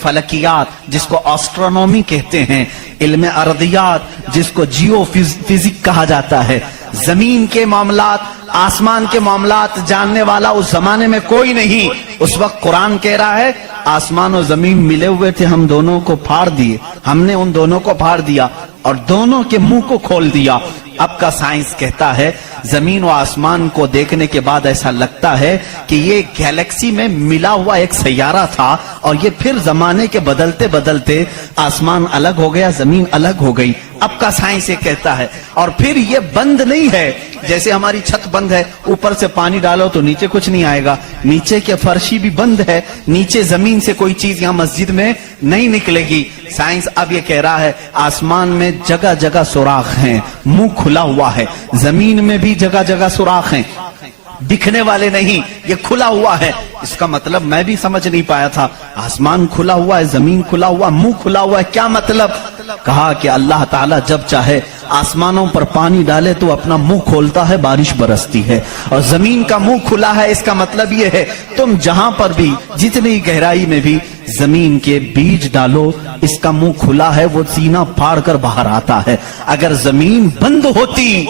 فلکیات جس کو ایسٹرونومی کہتے ہیں، علم ارضیات جس کو جیو فزک کہا جاتا ہے، زمین کے معاملات، آسمان کے معاملات جاننے والا اس زمانے میں کوئی نہیں۔ اس وقت قرآن کہہ رہا ہے آسمان و زمین ملے ہوئے تھے، ہم دونوں کو پھاڑ دیے، ہم نے ان دونوں کو پھاڑ دیا اور دونوں کے منہ کو کھول دیا۔ اب کا سائنس کہتا ہے زمین و آسمان کو دیکھنے کے بعد ایسا لگتا ہے کہ یہ گیلیکسی میں ملا ہوا ایک سیارہ تھا اور یہ پھر زمانے کے بدلتے بدلتے آسمان الگ ہو گیا، زمین الگ ہو گئی۔ اب کا سائنس یہ کہتا ہے، اور پھر یہ بند نہیں ہے جیسے ہماری چھت بند ہے، اوپر سے پانی ڈالو تو نیچے کچھ نہیں آئے گا، نیچے کے فرشی بھی بند ہے، نیچے زمین سے کوئی چیز یہاں مسجد میں نہیں نکلے گی۔ سائنس اب یہ کہہ رہا ہے آسمان میں جگہ جگہ سوراخ ہیں، منہ کھلا ہوا ہے، زمین میں بھی جگہ جگہ سوراخ ہیں، دکھنے والے نہیں، یہ کھلا ہوا ہے۔ اس کا مطلب میں بھی سمجھ نہیں پایا تھا، آسمان کھلا ہوا ہے، زمین کھلا ہوا، منہ کھلا ہوا ہے، کیا مطلب؟ کہا کہ اللہ تعالیٰ جب چاہے آسمانوں پر پانی ڈالے تو اپنا منہ کھولتا ہے، بارش برستی ہے، اور زمین کا منہ کھلا ہے، اس کا مطلب یہ ہے تم جہاں پر بھی جتنی گہرائی میں بھی زمین کے بیج ڈالو، اس کا منہ کھلا ہے، وہ سینہ پھاڑ کر باہر آتا ہے۔ اگر زمین بند ہوتی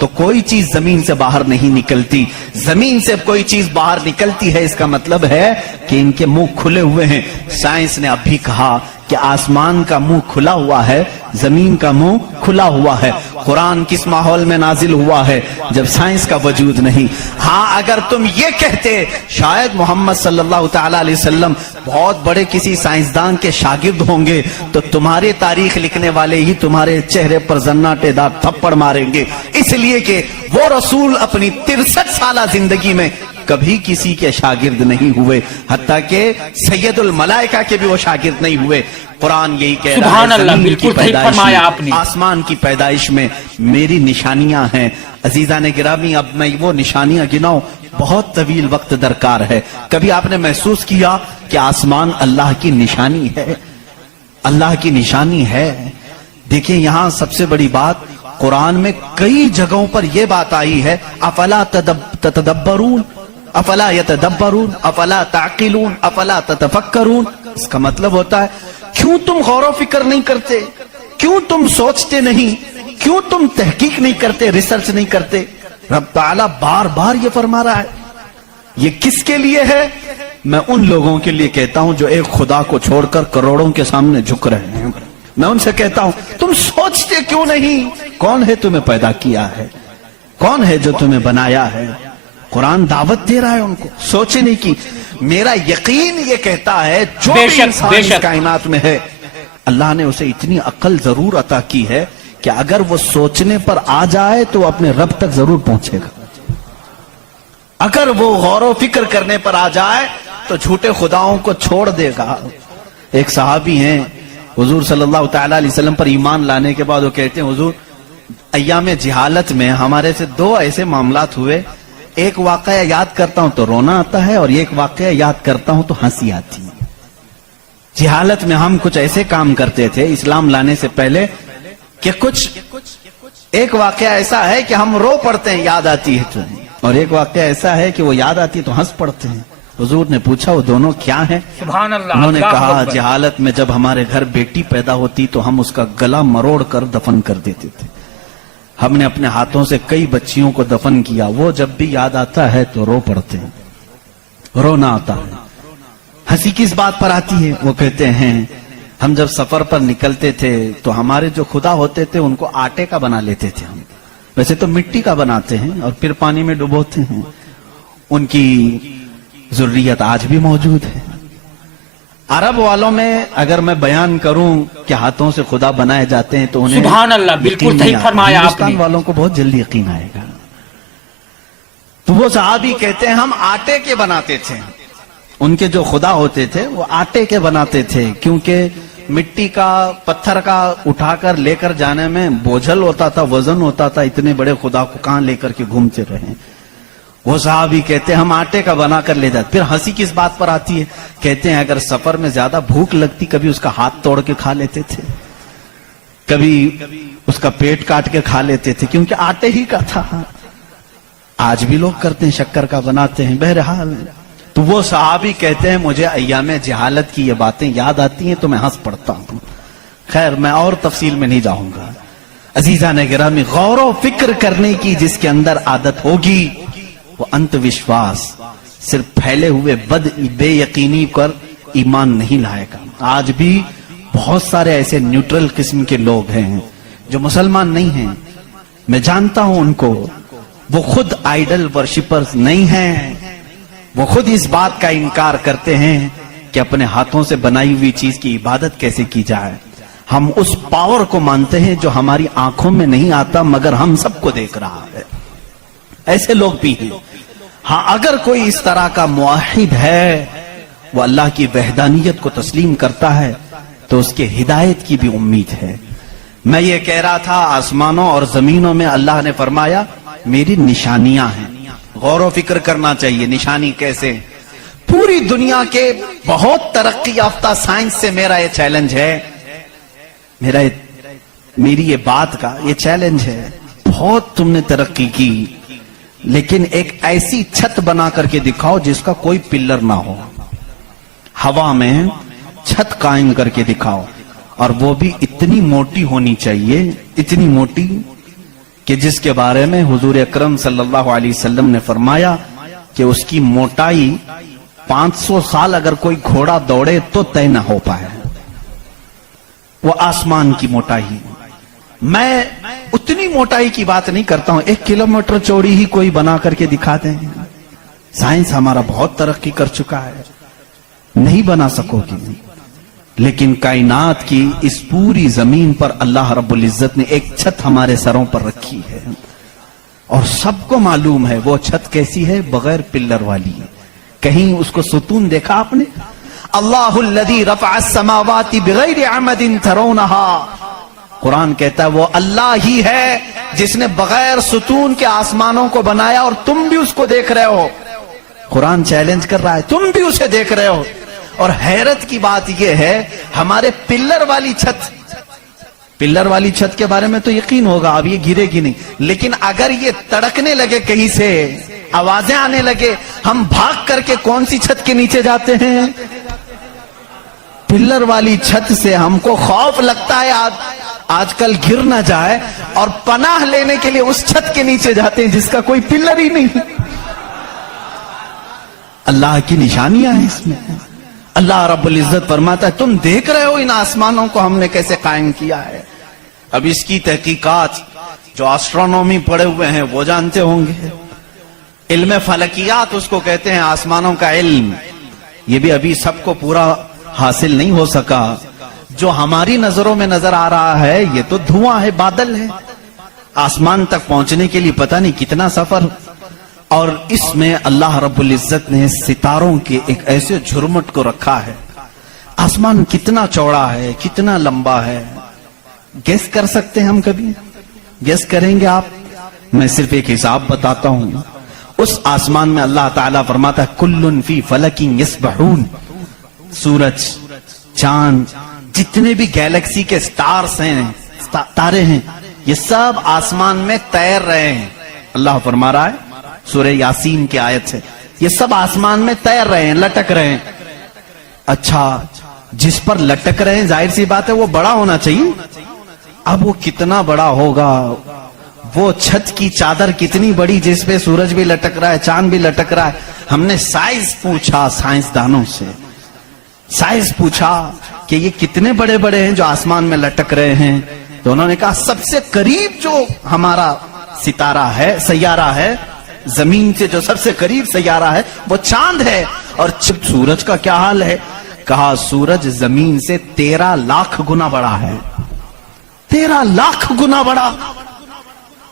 تو کوئی چیز زمین سے باہر نہیں نکلتی، زمین سے کوئی چیز باہر نکلتی ہے، اس کا مطلب ہے کہ ان کے منہ کھلے ہوئے ہیں۔ سائنس نے اب بھی کہا کہ آسمان کا منہ کھلا ہوا ہے، زمین کا منہ کھلا ہوا ہے۔ قرآن کس ماحول میں نازل ہوا ہے جب سائنس کا وجود نہیں؟ ہاں اگر تم یہ کہتے شاید محمد صلی اللہ تعالی علیہ وسلم بہت بڑے کسی سائنسدان کے شاگرد ہوں گے تو تمہارے تاریخ لکھنے والے ہی تمہارے چہرے پر زناٹے دار تھپڑ ماریں گے، اس لیے کہ وہ رسول اپنی 63 سالہ زندگی میں کبھی کسی کے شاگرد نہیں ہوئے، حتیٰ کہ سید الملائکہ کے بھی وہ شاگرد نہیں ہوئے۔ قرآن یہی کہہ رہا ہے زمین کی پیدائش میں، آسمان کی پیدائش میں میری نشانیاں ہیں۔ عزیزان گرامی اب میں وہ نشانیاں گناؤں، بہت طویل وقت درکار ہے۔ کبھی آپ نے محسوس کیا کہ آسمان اللہ کی نشانی ہے؟ اللہ کی نشانی ہے۔ دیکھیں یہاں سب سے بڑی بات، قرآن میں کئی جگہوں پر یہ بات آئی ہے افلا تتدبرون، افلا یتدبرون، افلا تعقلون، افلا تتفکرون۔ اس کا مطلب ہوتا ہے کیوں تم غور و فکر نہیں کرتے، کیوں تم سوچتے نہیں، کیوں تم تحقیق نہیں کرتے، ریسرچ نہیں کرتے؟ رب تعالیٰ بار بار یہ فرما رہا ہے۔ یہ کس کے لیے ہے؟ میں ان لوگوں کے لیے کہتا ہوں جو ایک خدا کو چھوڑ کر کروڑوں کے سامنے جھک رہے ہیں۔ میں ان سے کہتا ہوں تم سوچتے کیوں نہیں؟ کون ہے تمہیں پیدا کیا ہے؟ کون ہے جو تمہیں بنایا ہے؟ قرآن دعوت دے رہا ہے ان کو سوچنے کی۔ میرا یقین یہ کہتا ہے جو بھی انسان اس کائنات میں ہے اللہ نے اسے اتنی عقل ضرور عطا کی ہے کہ اگر وہ سوچنے پر آ جائے تو اپنے رب تک ضرور پہنچے گا۔ اگر وہ غور و فکر کرنے پر آ جائے تو جھوٹے خداؤں کو چھوڑ دے گا۔ ایک صحابی ہیں حضور صلی اللہ تعالی علیہ وسلم پر ایمان لانے کے بعد وہ کہتے ہیں حضور ایام جہالت میں ہمارے سے 2 ایسے معاملات ہوئے، ایک واقعہ یاد کرتا ہوں تو رونا آتا ہے اور ایک واقعہ یاد کرتا ہوں تو ہنسی آتی ہے۔ جہالت میں ہم کچھ ایسے کام کرتے تھے اسلام لانے سے پہلے کہ ایک واقعہ ایسا ہے کہ ہم رو پڑتے ہیں یاد آتی ہے تو، اور ایک واقعہ ایسا ہے کہ وہ یاد آتی ہے تو ہنس پڑتے ہیں۔ حضور نے پوچھا وہ دونوں کیا ہیں؟ سبحان اللہ۔ انہوں نے کہا جہالت میں جب ہمارے گھر بیٹی پیدا ہوتی تو ہم اس کا گلا مروڑ کر دفن کر دیتے تھے۔ ہم نے اپنے ہاتھوں سے کئی بچیوں کو دفن کیا، وہ جب بھی یاد آتا ہے تو رو پڑتے ہیں، رونا آتا ہے۔ ہنسی کس بات پر آتی ہے؟ وہ کہتے ہیں ہم جب سفر پر نکلتے تھے تو ہمارے جو خدا ہوتے تھے ان کو آٹے کا بنا لیتے تھے، ہم ویسے تو مٹی کا بناتے ہیں اور پھر پانی میں ڈبوتے ہیں۔ ان کی ذریت آج بھی موجود ہے۔ عرب والوں میں اگر میں بیان کروں کہ ہاتھوں سے خدا بنائے جاتے ہیں تو انہیں سبحان اللہ، بالکل صحیح فرمایا آپ نے۔ ہندوستان والوں کو بہت جلدی یقین آئے گا۔ تو وہ صحابی کہتے ہیں ہم آٹے کے بناتے تھے، ان کے جو خدا ہوتے تھے وہ آٹے کے بناتے تھے، کیونکہ مٹی کا پتھر کا اٹھا کر لے کر جانے میں بوجھل ہوتا تھا، وزن ہوتا تھا، اتنے بڑے خدا کو کہاں لے کر کے گھومتے رہے۔ وہ صحابی کہتے ہیں ہم آٹے کا بنا کر لے جاتے۔ پھر ہنسی کس بات پر آتی ہے؟ کہتے ہیں اگر سفر میں زیادہ بھوک لگتی کبھی اس کا ہاتھ توڑ کے کھا لیتے تھے، کبھی اس کا پیٹ کاٹ کے کھا لیتے تھے، کیونکہ آٹے ہی کا تھا۔ آج بھی لوگ کرتے ہیں، شکر کا بناتے ہیں۔ بہرحال تو وہ صحابی کہتے ہیں مجھے ایام جہالت کی یہ باتیں یاد آتی ہیں تو میں ہنس پڑتا ہوں. خیر میں اور تفصیل میں نہیں جاؤں گا. عزیزان گرامی، غور و فکر کرنے کی جس کے اندر عادت ہوگی وہ انت وشواس، صرف پھیلے ہوئے بے یقینی پر ایمان نہیں لائے گا. آج بھی بہت سارے ایسے نیوٹرل قسم کے لوگ ہیں جو مسلمان نہیں ہیں، میں جانتا ہوں ان کو. وہ خود آئیڈل ورشپرز نہیں ہیں، وہ خود اس بات کا انکار کرتے ہیں کہ اپنے ہاتھوں سے بنائی ہوئی چیز کی عبادت کیسے کی جائے. ہم اس پاور کو مانتے ہیں جو ہماری آنکھوں میں نہیں آتا مگر ہم سب کو دیکھ رہا ہے. ایسے لوگ بھی ہیں. ہاں اگر کوئی اس طرح کا موحد ہے، وہ اللہ کی وحدانیت کو تسلیم کرتا ہے تو اس کے ہدایت کی بھی امید ہے. میں یہ کہہ رہا تھا آسمانوں اور زمینوں میں اللہ نے فرمایا میری نشانیاں ہیں. غور و فکر کرنا چاہیے. نشانی کیسے؟ پوری دنیا کے بہت ترقی یافتہ سائنس سے میرا یہ چیلنج ہے، میری یہ بات کا یہ چیلنج ہے. بہت تم نے ترقی کی لیکن ایک ایسی چھت بنا کر کے دکھاؤ جس کا کوئی پلر نہ ہو. ہوا میں چھت قائم کر کے دکھاؤ، اور وہ بھی اتنی موٹی ہونی چاہیے، اتنی موٹی کہ جس کے بارے میں حضور اکرم صلی اللہ علیہ وسلم نے فرمایا کہ اس کی موٹائی 500 سال اگر کوئی گھوڑا دوڑے تو طے نہ ہو پائے. وہ آسمان کی موٹائی. میں اتنی موٹائی کی بات نہیں کرتا ہوں، 1 کلومیٹر چوڑی ہی کوئی بنا کر کے دکھاتے ہیں. سائنس ہمارا بہت ترقی کر چکا ہے، نہیں بنا سکو گی. لیکن کائنات کی اس پوری زمین پر اللہ رب العزت نے ایک چھت ہمارے سروں پر رکھی ہے، اور سب کو معلوم ہے وہ چھت کیسی ہے، بغیر پلر والی. کہیں اس کو ستون دیکھا آپ نے؟ اللہ الذی رفع السماوات بغیر عمد ترونہا. قرآن کہتا ہے وہ اللہ ہی ہے جس نے بغیر ستون کے آسمانوں کو بنایا، اور تم بھی اس کو دیکھ رہے ہو. قرآن چیلنج کر رہا ہے، تم بھی اسے دیکھ رہے ہو. اور حیرت کی بات یہ ہے ہمارے پلر والی چھت کے بارے میں تو یقین ہوگا اب یہ گرے گی نہیں، لیکن اگر یہ تڑکنے لگے کہیں سے، آوازیں آنے لگے، ہم بھاگ کر کے کون سی چھت کے نیچے جاتے ہیں؟ پلر والی چھت سے. ہم کو خوف لگتا ہے آج کل گر نہ جائے، اور پناہ لینے کے لیے اس چھت کے نیچے جاتے ہیں جس کا کوئی پلر ہی نہیں. اللہ کی نشانیاں ہیں اس میں. اللہ رب العزت فرماتا ہے تم دیکھ رہے ہو ان آسمانوں کو ہم نے کیسے قائم کیا ہے. اب اس کی تحقیقات جو آسٹرونومی پڑھے ہوئے ہیں وہ جانتے ہوں گے. علم فلکیات اس کو کہتے ہیں، آسمانوں کا علم. یہ بھی ابھی سب کو پورا حاصل نہیں ہو سکا. جو ہماری نظروں میں نظر آ رہا ہے یہ تو دھواں ہے، بادل ہے. آسمان تک پہنچنے کے لیے پتہ نہیں کتنا سفر. اور اس میں اللہ رب العزت نے ستاروں کے ایک ایسے جھرمٹ کو رکھا ہے. آسمان کتنا چوڑا ہے، کتنا لمبا ہے، گیس کر سکتے ہیں ہم؟ کبھی گیس کریں گے آپ؟ میں صرف ایک حساب بتاتا ہوں. اس آسمان میں اللہ تعالیٰ فرماتا ہے کلن فی فلک یسبحون. سورج، چاند، جتنے بھی گیلیکسی کے سٹارز ہیں، تارے ہیں، یہ سب آسمان میں تیر رہے ہیں. اللہ فرما رہا ہے سورہ یاسین کی آیت سے، یہ سب آسمان میں تیر رہے ہیں، لٹک رہے ہیں. اچھا، جس پر لٹک رہے ہیں ظاہر سی بات ہے وہ بڑا ہونا چاہیے. اب وہ کتنا بڑا ہوگا؟ وہ چھت کی چادر کتنی بڑی جس پہ سورج بھی لٹک رہا ہے، چاند بھی لٹک رہا ہے. ہم نے سائز پوچھا سائنسدانوں سے، سائز پوچھا کہ یہ کتنے بڑے بڑے ہیں جو آسمان میں لٹک رہے ہیں. تو انہوں نے کہا سب سے قریب جو ہمارا ستارہ ہے، سیارہ ہے، زمین سے جو سب سے قریب سیارہ ہے وہ چاند ہے. اور سورج کا کیا حال ہے؟ کہا سورج زمین سے 13 لاکھ گنا بڑا ہے. 13 لاکھ گنا بڑا.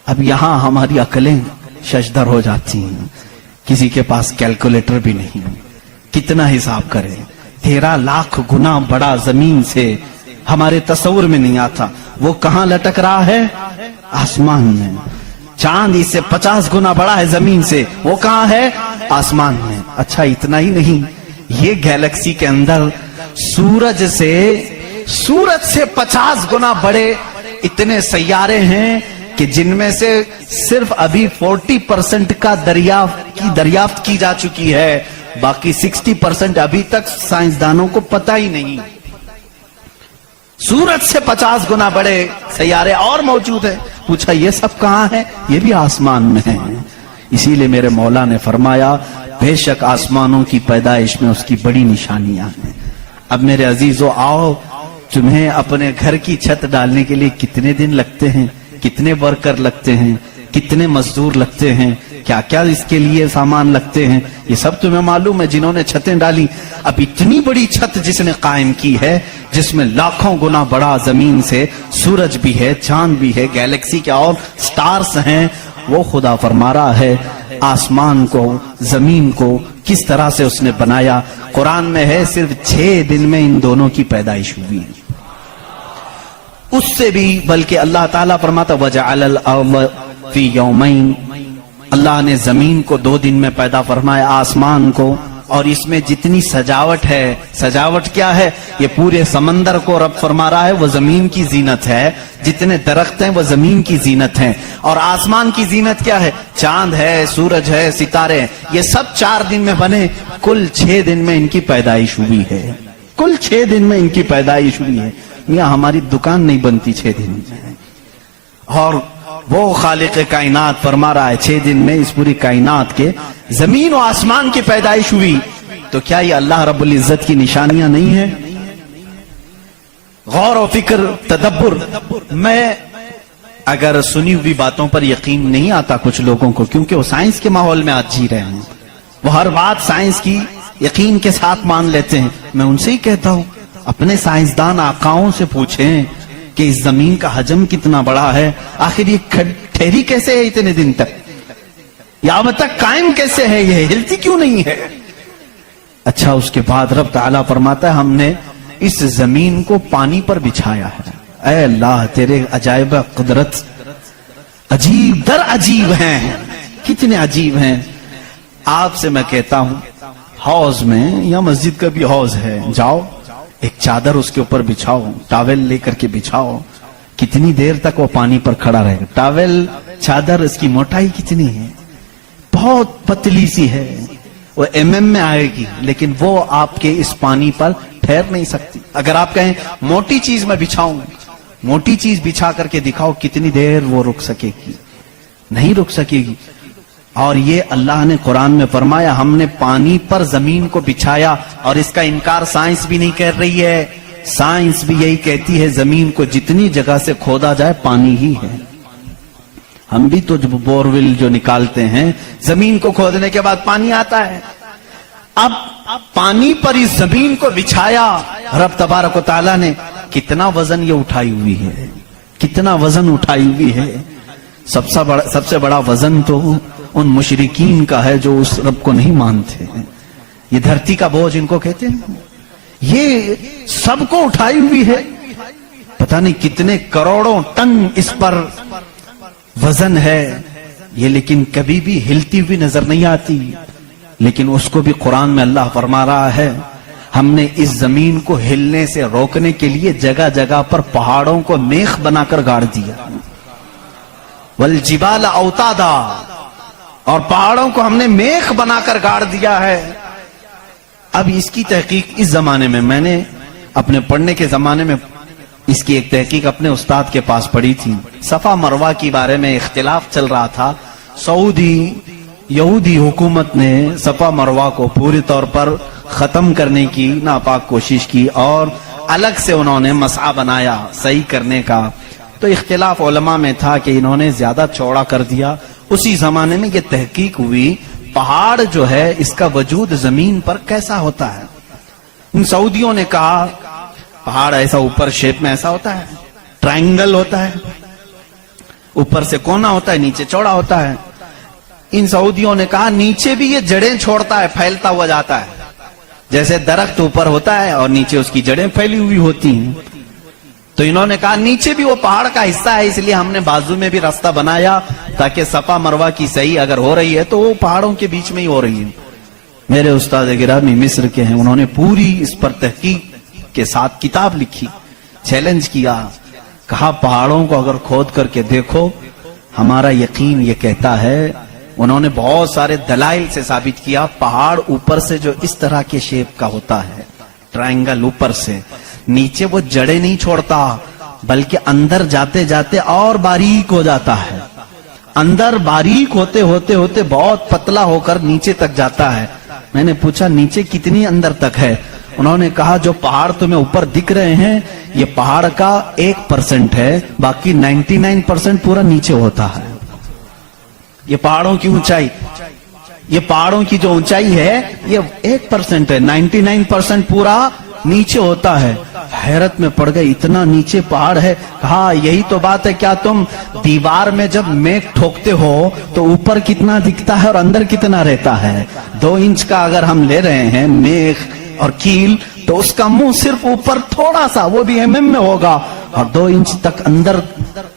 اب یہاں ہماری عقلیں ششدر ہو جاتی ہیں، کسی کے پاس کیلکولیٹر بھی نہیں، کتنا حساب کرے. 13 لاکھ گنا بڑا زمین سے ہمارے تصور میں نہیں آتا. وہ کہاں لٹک رہا ہے؟ آسمان میں. چاند اس سے 50 گنا بڑا ہے زمین سے، وہ کہاں ہے؟ آسمان میں. اچھا اتنا ہی نہیں، یہ گیلیکسی کے اندر سورج سے 50 گنا بڑے اتنے سیارے ہیں کہ جن میں سے صرف ابھی 40% کا دریافت کی جا چکی ہے. باقی 60% ابھی تک سائنسدانوں کو پتہ ہی نہیں. سورج سے 50 گنا بڑے سیارے اور موجود ہیں. پوچھا یہ سب کہاں ہے؟ یہ بھی آسمان میں ہیں. اسی لیے میرے مولا نے فرمایا بے شک آسمانوں کی پیدائش میں اس کی بڑی نشانیاں ہیں. اب میرے عزیزو آؤ، تمہیں اپنے گھر کی چھت ڈالنے کے لیے کتنے دن لگتے ہیں، کتنے ورکر لگتے ہیں، کتنے مزدور لگتے ہیں، کیا کیا اس کے لیے سامان لگتے ہیں، یہ سب تمہیں معلوم ہے جنہوں نے چھتیں ڈالی. اب اتنی بڑی چھت جس نے قائم کی ہے، جس میں لاکھوں گنا بڑا زمین سے سورج بھی ہے، چاند بھی ہے، گیلیکسی کے اور سٹارز ہیں، وہ خدا فرما رہا ہے آسمان کو، زمین کو کس طرح سے اس نے بنایا. قرآن میں ہے صرف 6 دن میں ان دونوں کی پیدائش ہوئی ہے. اس سے بھی بلکہ اللہ تعالیٰ فرماتا وَجَعَلَ الْأَرْضَ فِي يَوْمَيْنِ، اللہ نے زمین کو 2 دن میں پیدا فرمایا، آسمان کو. اور اس میں جتنی سجاوٹ ہے، سجاوٹ کیا ہے؟ یہ پورے سمندر کو رب فرما رہا ہے وہ زمین کی زینت ہے. جتنے درخت ہیں وہ زمین کی زینت ہیں. اور آسمان کی زینت کیا ہے؟ چاند ہے، سورج ہے، ستارے ہیں. یہ سب 4 دن میں بنے. کل 6 دن میں ان کی پیدائش ہوئی ہے. کل 6 دن میں ان کی پیدائش ہوئی ہے. میاں ہماری دکان نہیں بنتی 6 دن میں. اور وہ خالق کائنات فرما رہا ہے 6 دن میں اس پوری کائنات کے زمین و آسمان کی پیدائش ہوئی. تو کیا یہ اللہ رب العزت کی نشانیاں نہیں ہیں؟ غور و فکر، تدبر. میں اگر سنی ہوئی باتوں پر یقین نہیں آتا کچھ لوگوں کو، کیونکہ وہ سائنس کے ماحول میں آج جی رہے ہیں، وہ ہر بات سائنس کی یقین کے ساتھ مان لیتے ہیں. میں ان سے ہی کہتا ہوں اپنے سائنسدان آقاؤں سے پوچھیں کہ اس زمین کا حجم کتنا بڑا ہے، آخر یہ ٹھہری کیسے ہے اتنے دن تک، یا اب تک قائم کیسے ہے، یہ ہلتی کیوں نہیں ہے. اچھا اس کے بعد رب تعالیٰ فرماتا ہے ہم نے اس زمین کو پانی پر بچھایا ہے. اے اللہ تیرے عجائب قدرت عجیب در عجیب ہیں، کتنے عجیب ہیں. آپ سے میں کہتا ہوں حوض میں یا مسجد کا بھی حوض ہے، جاؤ ایک چادر اس کے اوپر بچھاؤ، ٹاول لے کر کے بچھاؤ، کتنی دیر تک وہ پانی پر کھڑا رہے گا. ٹاول، چادر، اس کی موٹائی کتنی ہے؟ بہت پتلی سی ہے، وہ میں آئے گی، لیکن وہ آپ کے اس پانی پر ٹھہر نہیں سکتی. اگر آپ کہیں موٹی چیز میں بچھاؤں، موٹی چیز بچھا کر کے دکھاؤ کتنی دیر وہ رک سکے گی؟ نہیں رک سکے گی. اور یہ اللہ نے قرآن میں فرمایا ہم نے پانی پر زمین کو بچھایا. اور اس کا انکار سائنس بھی نہیں کر رہی ہے. سائنس بھی یہی کہتی ہے زمین کو جتنی جگہ سے کھودا جائے پانی ہی ہے. ہم بھی تو جب بورول جو نکالتے ہیں زمین کو کھودنے کے بعد پانی آتا ہے. اب پانی پر اس زمین کو بچھایا رب تبارک و تعالیٰ نے. کتنا وزن یہ اٹھائی ہوئی ہے، کتنا وزن اٹھائی ہوئی ہے. سب سے بڑا وزن تو ان مشرکین کا ہے جو اس رب کو نہیں مانتے. یہ دھرتی کا بوجھ ان کو کہتے ہیں، یہ سب کو اٹھائی ہوئی ہے. پتہ نہیں کتنے کروڑوں ٹن اس پر وزن ہے یہ، لیکن کبھی بھی ہلتی ہوئی نظر نہیں آتی. لیکن اس کو بھی قرآن میں اللہ فرما رہا ہے ہم نے اس زمین کو ہلنے سے روکنے کے لیے جگہ جگہ پر پہاڑوں کو میخ بنا کر گاڑ دیا. والجبال اوتادا، اور پہاڑوں کو ہم نے میخ بنا کر گاڑ دیا ہے. اب اس کی تحقیق اس زمانے میں نے اپنے پڑھنے کے زمانے میں اس کی ایک تحقیق اپنے استاد کے پاس پڑھی تھی. صفا مروہ کے بارے میں اختلاف چل رہا تھا. سعودی یہودی حکومت نے صفا مروہ کو پوری طور پر ختم کرنے کی ناپاک کوشش کی اور الگ سے انہوں نے مسعی بنایا صحیح کرنے کا. تو اختلاف علماء میں تھا کہ انہوں نے زیادہ چوڑا کر دیا. اسی زمانے میں یہ تحقیق ہوئی پہاڑ جو ہے اس کا وجود زمین پر کیسا ہوتا ہے. ان سعودیوں نے کہا پہاڑ ایسا اوپر شیپ میں ایسا ہوتا ہے، ٹرائنگل ہوتا ہے، اوپر سے کونا ہوتا ہے، نیچے چوڑا ہوتا ہے. ان سعودیوں نے کہا نیچے بھی یہ جڑیں چھوڑتا ہے، پھیلتا ہوا جاتا ہے، جیسے درخت اوپر ہوتا ہے اور نیچے اس کی جڑیں پھیلی ہوئی ہوتی ہیں. تو انہوں نے کہا نیچے بھی وہ پہاڑ کا حصہ ہے، اس لیے ہم نے بازو میں بھی راستہ بنایا تاکہ صفا مروہ کی صحیح اگر ہو رہی ہے تو وہ پہاڑوں کے بیچ میں ہی ہو رہی ہے. میرے استاد گرامی مصر کے ہیں، انہوں نے پوری اس پر تحقیق کے ساتھ کتاب لکھی، چیلنج کیا، کہا پہاڑوں کو اگر کھود کر کے دیکھو ہمارا یقین یہ کہتا ہے انہوں نے بہت سارے دلائل سے ثابت کیا پہاڑ اوپر سے جو اس طرح کے شیپ کا ہوتا ہے، ٹرائنگل اوپر سے، نیچے وہ جڑیں نہیں چھوڑتا بلکہ اندر جاتے جاتے اور باریک ہو جاتا ہے، اندر باریک ہوتے ہوتے ہوتے بہت پتلا ہو کر نیچے تک جاتا ہے۔ میں نے پوچھا نیچے کتنی اندر تک ہے؟ انہوں نے کہا جو پہاڑ تمہیں اوپر دکھ رہے ہیں یہ پہاڑ کا 1% ہے، باقی 99% پورا نیچے ہوتا ہے۔ یہ پہاڑوں کی اونچائی، یہ پہاڑوں کی جو اونچائی ہے یہ 1% ہے، 99% پورا نیچے ہوتا ہے۔ حیرت میں پڑ گئے، اتنا نیچے پہاڑ ہے؟ کہا یہی تو بات ہے، کیا تم دیوار میں جب میخ ٹھوکتے ہو تو اوپر کتنا دکھتا ہے اور اندر کتنا رہتا ہے؟ 2 انچ کا اگر ہم لے رہے ہیں میخ اور کیل تو اس کا منہ صرف اوپر تھوڑا سا، وہ بھی mm میں ہوگا، اور 2 انچ تک اندر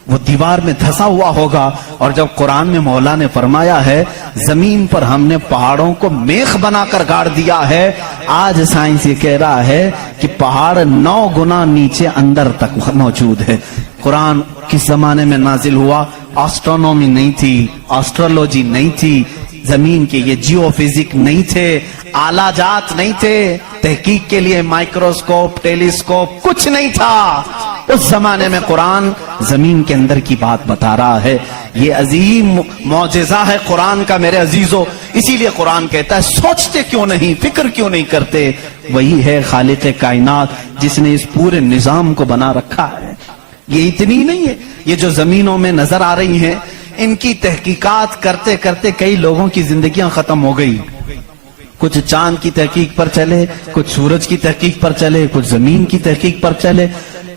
وہ دیوار میں دھسا ہوا ہوگا۔ اور جب قرآن میں مولا نے فرمایا ہے زمین پر ہم نے پہاڑوں کو میخ بنا کر گاڑ دیا ہے، آج سائنس یہ کہہ رہا ہے کہ پہاڑ 9 گنا نیچے اندر تک موجود ہے۔ قرآن کس زمانے میں نازل ہوا؟ آسٹرونومی نہیں تھی، آسٹرولوجی نہیں تھی، زمین کے یہ جیو فزک نہیں تھے، آلہ جات نہیں تھے، تحقیق کے لیے مائکروسکوپ، ٹیلیسکوپ کچھ نہیں تھا۔ اس زمانے میں قرآن زمین کے اندر کی بات بتا رہا ہے۔ یہ عظیم معجزہ ہے قرآن کا میرے عزیزو، اسی لیے قرآن کہتا ہے سوچتے کیوں نہیں، فکر کیوں نہیں کرتے؟ وہی ہے خالق کائنات جس نے اس پورے نظام کو بنا رکھا ہے۔ یہ اتنی نہیں ہے، یہ جو زمینوں میں نظر آ رہی ہیں ان کی تحقیقات کرتے کرتے کئی لوگوں کی زندگیاں ختم ہو گئی۔ کچھ چاند کی تحقیق پر چلے، کچھ سورج کی تحقیق پر چلے، کچھ زمین کی تحقیق پر چلے۔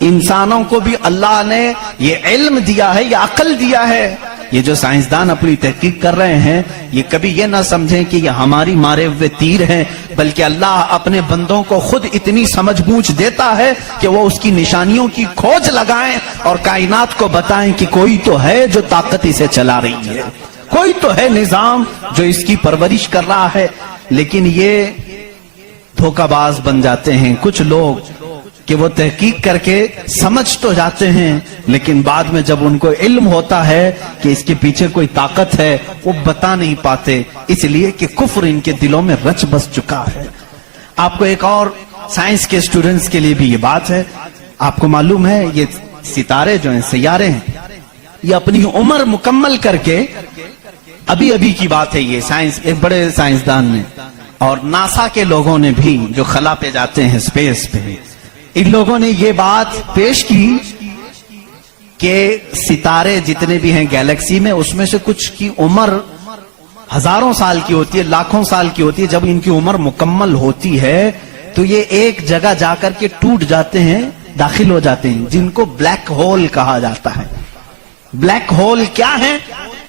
انسانوں کو بھی اللہ نے یہ علم دیا ہے، یہ عقل دیا ہے۔ یہ جو سائنسدان اپنی تحقیق کر رہے ہیں یہ کبھی یہ نہ سمجھیں کہ یہ ہماری مارے ہوئے تیر ہیں، بلکہ اللہ اپنے بندوں کو خود اتنی سمجھ بوجھ دیتا ہے کہ وہ اس کی نشانیوں کی کھوج لگائیں اور کائنات کو بتائیں کہ کوئی تو ہے جو طاقت اسے چلا رہی ہے، کوئی تو ہے نظام جو اس کی پرورش کر رہا ہے۔ لیکن یہ دھوکہ باز بن جاتے ہیں کچھ لوگ کہ وہ تحقیق کر کے سمجھ تو جاتے ہیں لیکن بعد میں جب ان کو علم ہوتا ہے کہ اس کے پیچھے کوئی طاقت ہے وہ بتا نہیں پاتے، اس لیے کہ کفر ان کے دلوں میں رچ بس چکا ہے۔ آپ کو ایک اور سائنس کے اسٹوڈنٹس کے لیے بھی یہ بات ہے، آپ کو معلوم ہے یہ ستارے جو ہیں، سیارے ہیں، یہ اپنی عمر مکمل کر کے، ابھی ابھی کی بات ہے یہ، سائنس ایک بڑے سائنسدان نے اور ناسا کے لوگوں نے بھی جو خلا پہ جاتے ہیں، اسپیس پہ، ان لوگوں نے یہ بات پیش کی کہ ستارے جتنے بھی ہیں گیلیکسی میں اس میں سے کچھ کی عمر ہزاروں سال کی ہوتی ہے، لاکھوں سال کی ہوتی ہے۔ جب ان کی عمر مکمل ہوتی ہے تو یہ ایک جگہ جا کر کے ٹوٹ جاتے ہیں، داخل ہو جاتے ہیں، جن کو بلیک ہول کہا جاتا ہے۔ بلیک ہول کیا ہے؟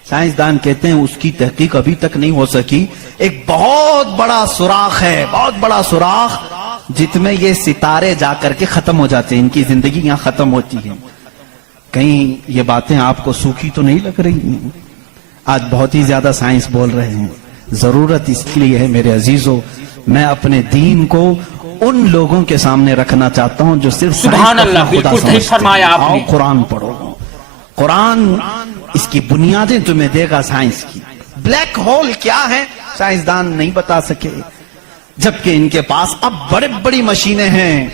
سائنسدان کہتے ہیں اس کی تحقیق ابھی تک نہیں ہو سکی، ایک بہت بڑا سوراخ ہے، بہت بڑا سوراخ جت میں یہ ستارے جا کر کے ختم ہو جاتے ہیں، ان کی زندگی یہاں ختم ہوتی ہے۔ کہیں یہ باتیں آپ کو سوکھی تو نہیں لگ رہی ہیں؟ آج بہت ہی زیادہ سائنس بول رہے ہیں، ضرورت اس لیے ہے میرے عزیزو، میں اپنے دین کو ان لوگوں کے سامنے رکھنا چاہتا ہوں جو صرف سبحان اللہ، بالکل صحیح فرمایا آپ نے۔ قرآن پڑھو، قرآن اس کی بنیادیں تمہیں دے گا سائنس کی۔ بلیک ہول کیا ہے سائنسدان نہیں بتا سکے، جبکہ ان کے پاس اب بڑے بڑی مشینیں ہیں۔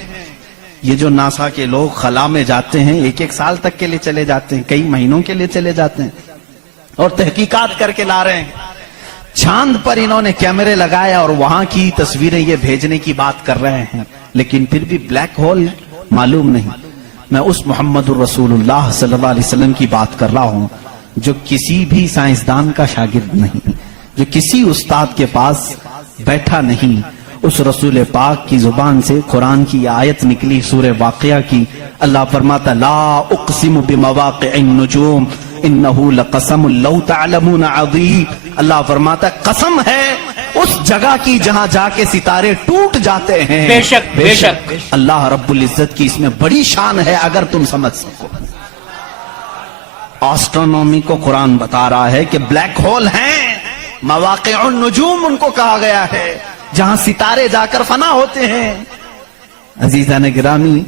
یہ جو ناسا کے لوگ خلا میں جاتے ہیں، 1 سال تک کے لیے چلے جاتے ہیں، کئی مہینوں کے لیے چلے جاتے ہیں اور تحقیقات کر کے لا رہے ہیں۔ چاند پر انہوں نے کیمرے لگائے اور وہاں کی تصویریں یہ بھیجنے کی بات کر رہے ہیں، لیکن پھر بھی بلیک ہول معلوم نہیں۔ میں اس محمد الرسول اللہ صلی اللہ علیہ وسلم کی بات کر رہا ہوں جو کسی بھی سائنسدان کا شاگرد نہیں، جو کسی استاد کے پاس بیٹھا نہیں۔ اس رسول پاک کی زبان سے قرآن کی آیت نکلی سورہ واقعہ کی، اللہ فرماتا لا اقسم بمواقع النجوم انہو لقسم لو تعلمون عظیم، اللہ فرماتا قسم ہے اس جگہ کی جہاں جا کے ستارے ٹوٹ جاتے ہیں، بے شک بے شک اللہ رب العزت کی اس میں بڑی شان ہے اگر تم سمجھ سکو۔ آسٹرونومی کو قرآن بتا رہا ہے کہ بلیک ہول ہیں، مواقع النجوم ان کو کہا گیا ہے جہاں ستارے جا کر فنا ہوتے ہیں۔ عزیزان گرامی،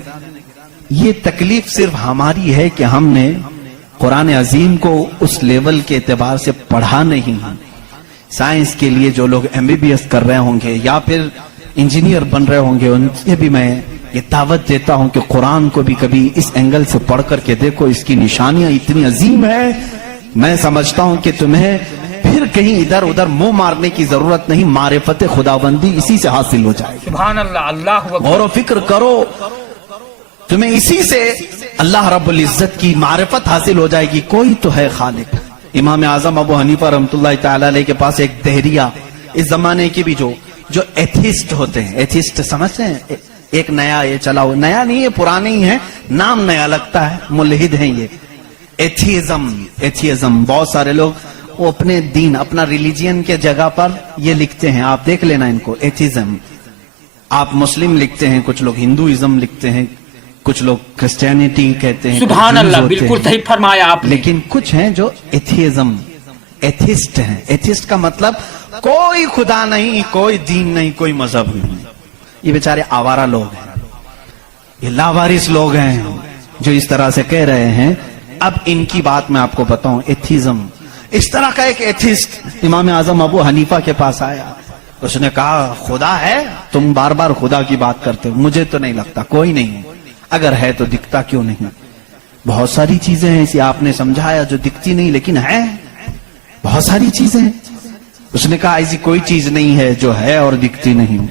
یہ تکلیف صرف ہماری ہے کہ ہم نے قرآن عظیم کو اس لیول کے اعتبار سے پڑھا نہیں، سائنس کے لیے جو لوگ MBBS کر رہے ہوں گے یا پھر انجینئر بن رہے ہوں گے، ان سے بھی میں یہ دعوت دیتا ہوں کہ قرآن کو بھی کبھی اس اینگل سے پڑھ کر کے دیکھو، اس کی نشانیاں اتنی عظیم ہیں. میں سمجھتا ہوں کہ تمہیں پھر کہیں ادھر ادھر منہ مارنے کی ضرورت نہیں، معرفت خداوندی اسی سے حاصل ہو جائے گی. سبحان اللہ، اللہ اکبر. غور و فکر کرو، تمہیں اسی سے اللہ رب العزت کی معرفت حاصل ہو جائے گی. کوئی تو ہے خالق. امام اعظم ابو حنیفہ رحمۃ اللہ تعالی علیہ کے پاس ایک دہریہ، اس زمانے کے بھی جو ایتھیسٹ ہوتے ہیں، ایتھیسٹ سمجھتے ہیں، ایک نیا یہ چلا ہوا، نیا نہیں ہے، پرانے ہی ہے، نام نیا لگتا ہے، ملحد ہیں یہ. ایتھیزم بہت سارے لوگ وہ اپنے دین، اپنا ریلیجین کے جگہ پر یہ لکھتے ہیں، آپ دیکھ لینا ان کو. ایتھیزم، آپ مسلم لکھتے ہیں، کچھ لوگ ہندوازم لکھتے ہیں، کچھ لوگ کرسچینٹی کہتے ہیں. سبحان اللہ، بالکل صحیح فرمایا آپ نے. لیکن کچھ ہیں جو ایتھیزم، ایتھیسٹ ہیں. ایتھیسٹ کا مطلب کوئی خدا نہیں، کوئی دین نہیں، کوئی مذہب نہیں. یہ بیچارے آوارہ لوگ ہیں، یہ لاوارث لوگ ہیں جو اس طرح سے کہہ رہے ہیں. اب ان کی بات میں آپ کو بتاؤں. ایتھیزم، اس طرح کا ایک ایتھیسٹ امام اعظم ابو حنیفہ کے پاس آیا. اس نے کہا خدا ہے؟ تم بار بار خدا کی بات کرتے ہو. مجھے تو نہیں لگتا، کوئی نہیں ہے. اگر ہے تو دکھتا کیوں نہیں؟ بہت ساری چیزیں ہیں ایسی آپ نے سمجھایا جو دکھتی نہیں لیکن ہے، بہت ساری چیزیں. اس نے کہا ایسی کوئی چیز نہیں ہے جو ہے اور دکھتی نہیں.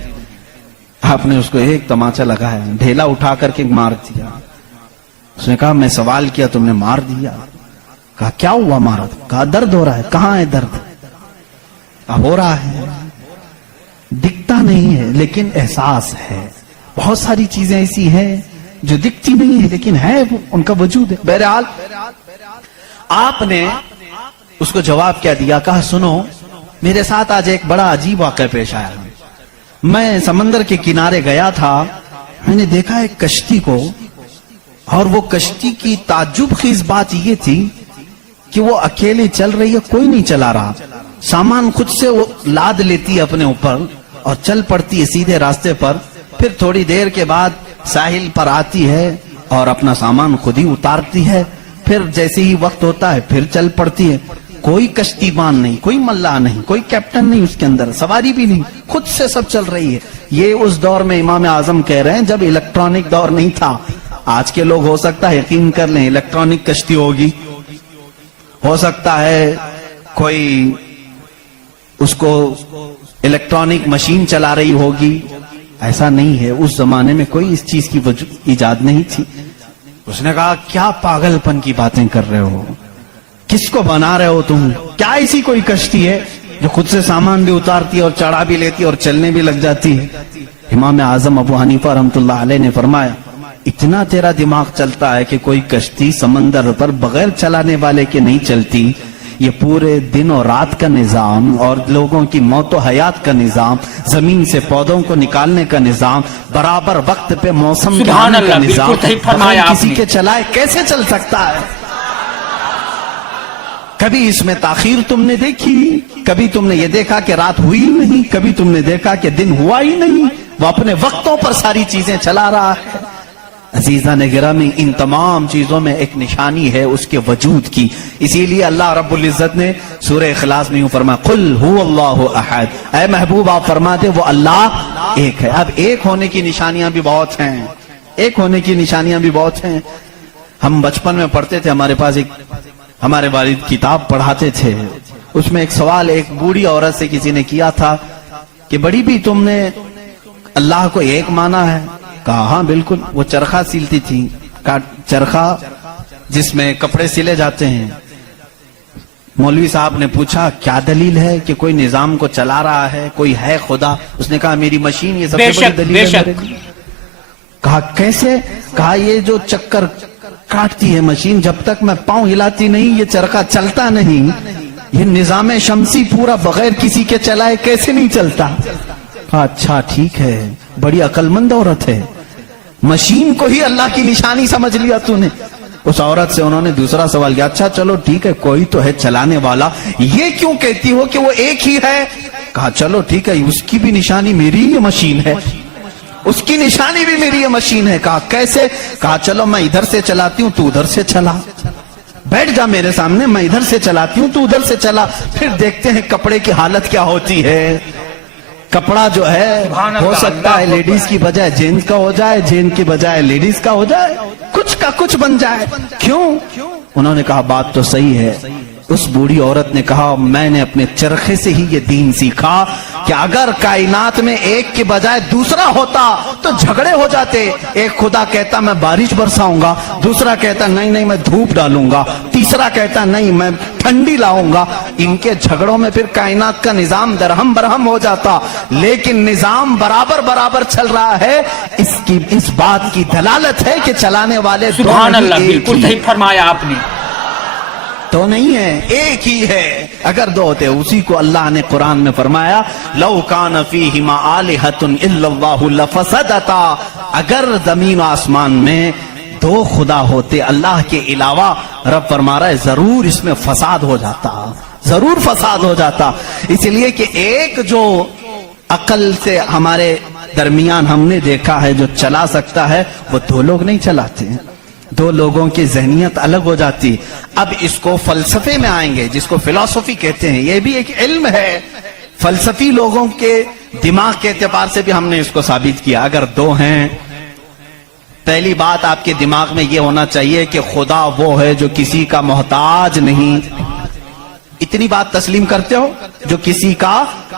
آپ نے اس کو ایک تماچا لگایا، ڈھیلا اٹھا کر کے مار دیا. اس نے کہا میں سوال کیا، تم نے مار دیا. کہا کیا ہوا مارا؟ کہا درد ہو رہا ہے. کہاں ہے درد؟ اب ہو رہا ہے، دکھتا نہیں ہے لیکن احساس ہے. بہت ساری چیزیں ایسی ہیں جو دکھتی نہیں ہے لیکن ہے، ان کا وجود ہے. بہرحال آپ نے اس کو جواب کیا دیا؟ کہا سنو، میرے ساتھ آج ایک بڑا عجیب واقعہ پیش آیا. میں سمندر کے کنارے گیا تھا، میں نے دیکھا ایک کشتی کو، اور وہ کشتی کی تعجب خیز بات یہ تھی کہ وہ اکیلے چل رہی ہے، کوئی نہیں چلا رہا. سامان خود سے وہ لاد لیتی ہے اپنے اوپر اور چل پڑتی ہے سیدھے راستے پر. پھر تھوڑی دیر کے بعد ساحل پر آتی ہے اور اپنا سامان خود ہی اتارتی ہے. پھر جیسے ہی وقت ہوتا ہے پھر چل پڑتی ہے. کوئی کشتی بان نہیں، کوئی ملا نہیں، کوئی کیپٹن نہیں اس کے اندر، سواری بھی نہیں، خود سے سب چل رہی ہے. یہ اس دور میں امام اعظم کہہ رہے ہیں جب الیکٹرانک دور نہیں تھا. آج کے لوگ ہو سکتا ہے یقین کر لیں الیکٹرانک کشتی ہوگی، ہو سکتا ہے کوئی اس کو الیکٹرانک مشین چلا رہی ہوگی. ایسا نہیں ہے، اس زمانے میں کوئی اس چیز کی ایجاد نہیں تھی. اس نے کہا کیا پاگل پن کی باتیں کر رہے ہو، کس کو بنا رہے ہو تم؟ کیا ایسی کوئی کشتی ہے جو خود سے سامان بھی اتارتی ہے اور چڑھا بھی لیتی ہے اور چلنے بھی لگ جاتی ہے؟ امام اعظم ابو حنیفہ رحمۃ اللہ علیہ نے فرمایا اتنا تیرا دماغ چلتا ہے کہ کوئی کشتی سمندر پر بغیر چلانے والے کے نہیں چلتی. یہ پورے دن اور رات کا نظام اور لوگوں کی موت و حیات کا نظام، زمین سے پودوں کو نکالنے کا نظام، برابر وقت پہ موسم کے آنے کا نظام کسی کے چلائے کیسے چل سکتا ہے؟ کبھی اس میں تاخیر تم نے دیکھی؟ کبھی تم نے یہ دیکھا کہ رات ہوئی نہیں؟ کبھی تم نے دیکھا کہ دن ہوا ہی نہیں؟ وہ اپنے وقتوں پر ساری چیزیں چلا رہا ہے. عزیزان گرامی، ان تمام چیزوں میں ایک نشانی ہے اس کے وجود کی. اسی لیے اللہ رب العزت نے سورہ اخلاص میں یوں فرمایا قل هو اللہ احد. اے محبوب آپ فرما دے وہ اللہ ایک ہے. اب ایک ہونے کی نشانیاں بھی بہت ہیں، ایک ہونے کی نشانیاں بھی بہت ہیں. ہم بچپن میں پڑھتے تھے، ہمارے پاس ایک ہمارے والد کتاب پڑھاتے تھے، اس میں ایک سوال ایک بوڑھی عورت سے کسی نے کیا تھا کہ بڑی بھی تم نے اللہ کو ایک مانا ہے؟ کہا ہاں بالکل. وہ چرخہ سیلتی تھی، چرخہ جس میں کپڑے سلے جاتے ہیں. مولوی صاحب نے پوچھا کیا دلیل ہے کہ کوئی نظام کو چلا رہا ہے، کوئی ہے خدا؟ اس نے کہا میری مشین یہ سب سے بڑی دلیل ہے میرے لیے. کہا کیسے؟ کہا یہ جو چکر کاٹتی ہے مشین، جب تک میں پاؤں ہلاتی نہیں یہ چرخہ چلتا نہیں. یہ نظام شمسی پورا بغیر کسی کے چلائے کیسے نہیں چلتا؟ کہا اچھا ٹھیک ہے، بڑی عقل مند عورت ہے، مشین کو ہی اللہ کی نشانی سمجھ لیا تو نے. اس عورت سے انہوں نے دوسرا سوال کیا اچھا چلو ٹھیک ہے کوئی تو ہے چلانے والا، یہ کیوں کہتی ہو کہ وہ ایک ہی ہے؟ کہا چلو ٹھیک ہے اس کی بھی نشانی میری یہ مشین ہے، اس کی نشانی بھی میری یہ مشین ہے. کہا کیسے؟ کہا چلو میں ادھر سے چلاتی ہوں تو ادھر سے چلا. بیٹھ جا میرے سامنے, میں ادھر سے چلاتی ہوں, تو ادھر سے چلا, پھر دیکھتے ہیں کپڑے کی حالت کیا ہوتی ہے. کپڑا جو ہے سبحان ہو اللہ, سکتا ہے اللہ لیڈیز کی بجائے جینز کا ہو جائے, جینز کی بجائے لیڈیز کا ہو جائے, کچھ کا کچھ بن جائے. کیوں؟ انہوں نے کہا بات تو صحیح ہے. اس بوڑھی عورت نے کہا میں نے اپنے چرخے سے ہی یہ دین سیکھا کہ اگر کائنات میں ایک کے بجائے دوسرا ہوتا تو جھگڑے ہو جاتے. ایک خدا کہتا میں بارش برساؤں گا, دوسرا کہتا نہیں میں دھوپ ڈالوں گا, تیسرا کہتا نہیں میں ٹھنڈی لاؤں گا. ان کے جھگڑوں میں پھر کائنات کا نظام درہم برہم ہو جاتا. لیکن نظام برابر برابر چل رہا ہے. اس بات کی دلالت ہے کہ چلانے والے سبحان اللہ, بالکل صحیح فرمایا آپ نے. تو نہیں ہے, ایک ہی ہے. اگر دو ہوتے, اسی کو اللہ نے قرآن میں فرمایا لو کان فیہما آلہۃ الا اللہ لفسدتا. اگر زمین و آسمان میں دو خدا ہوتے اللہ کے علاوہ, رب فرما رہا ہے ضرور اس میں فساد ہو جاتا, ضرور فساد ہو جاتا. اس لیے کہ ایک جو عقل سے ہمارے درمیان ہم نے دیکھا ہے جو چلا سکتا ہے, وہ دو لوگ نہیں چلاتے. دو لوگوں کی ذہنیت الگ ہو جاتی. اب اس کو فلسفے میں آئیں گے, جس کو فلسفی کہتے ہیں. یہ بھی ایک علم ہے. فلسفی لوگوں کے دماغ کے اعتبار سے بھی ہم نے اس کو ثابت کیا. اگر دو ہیں, پہلی بات آپ کے دماغ میں یہ ہونا چاہیے کہ خدا وہ ہے جو کسی کا محتاج نہیں. اتنی بات تسلیم کرتے ہو, جو کسی کا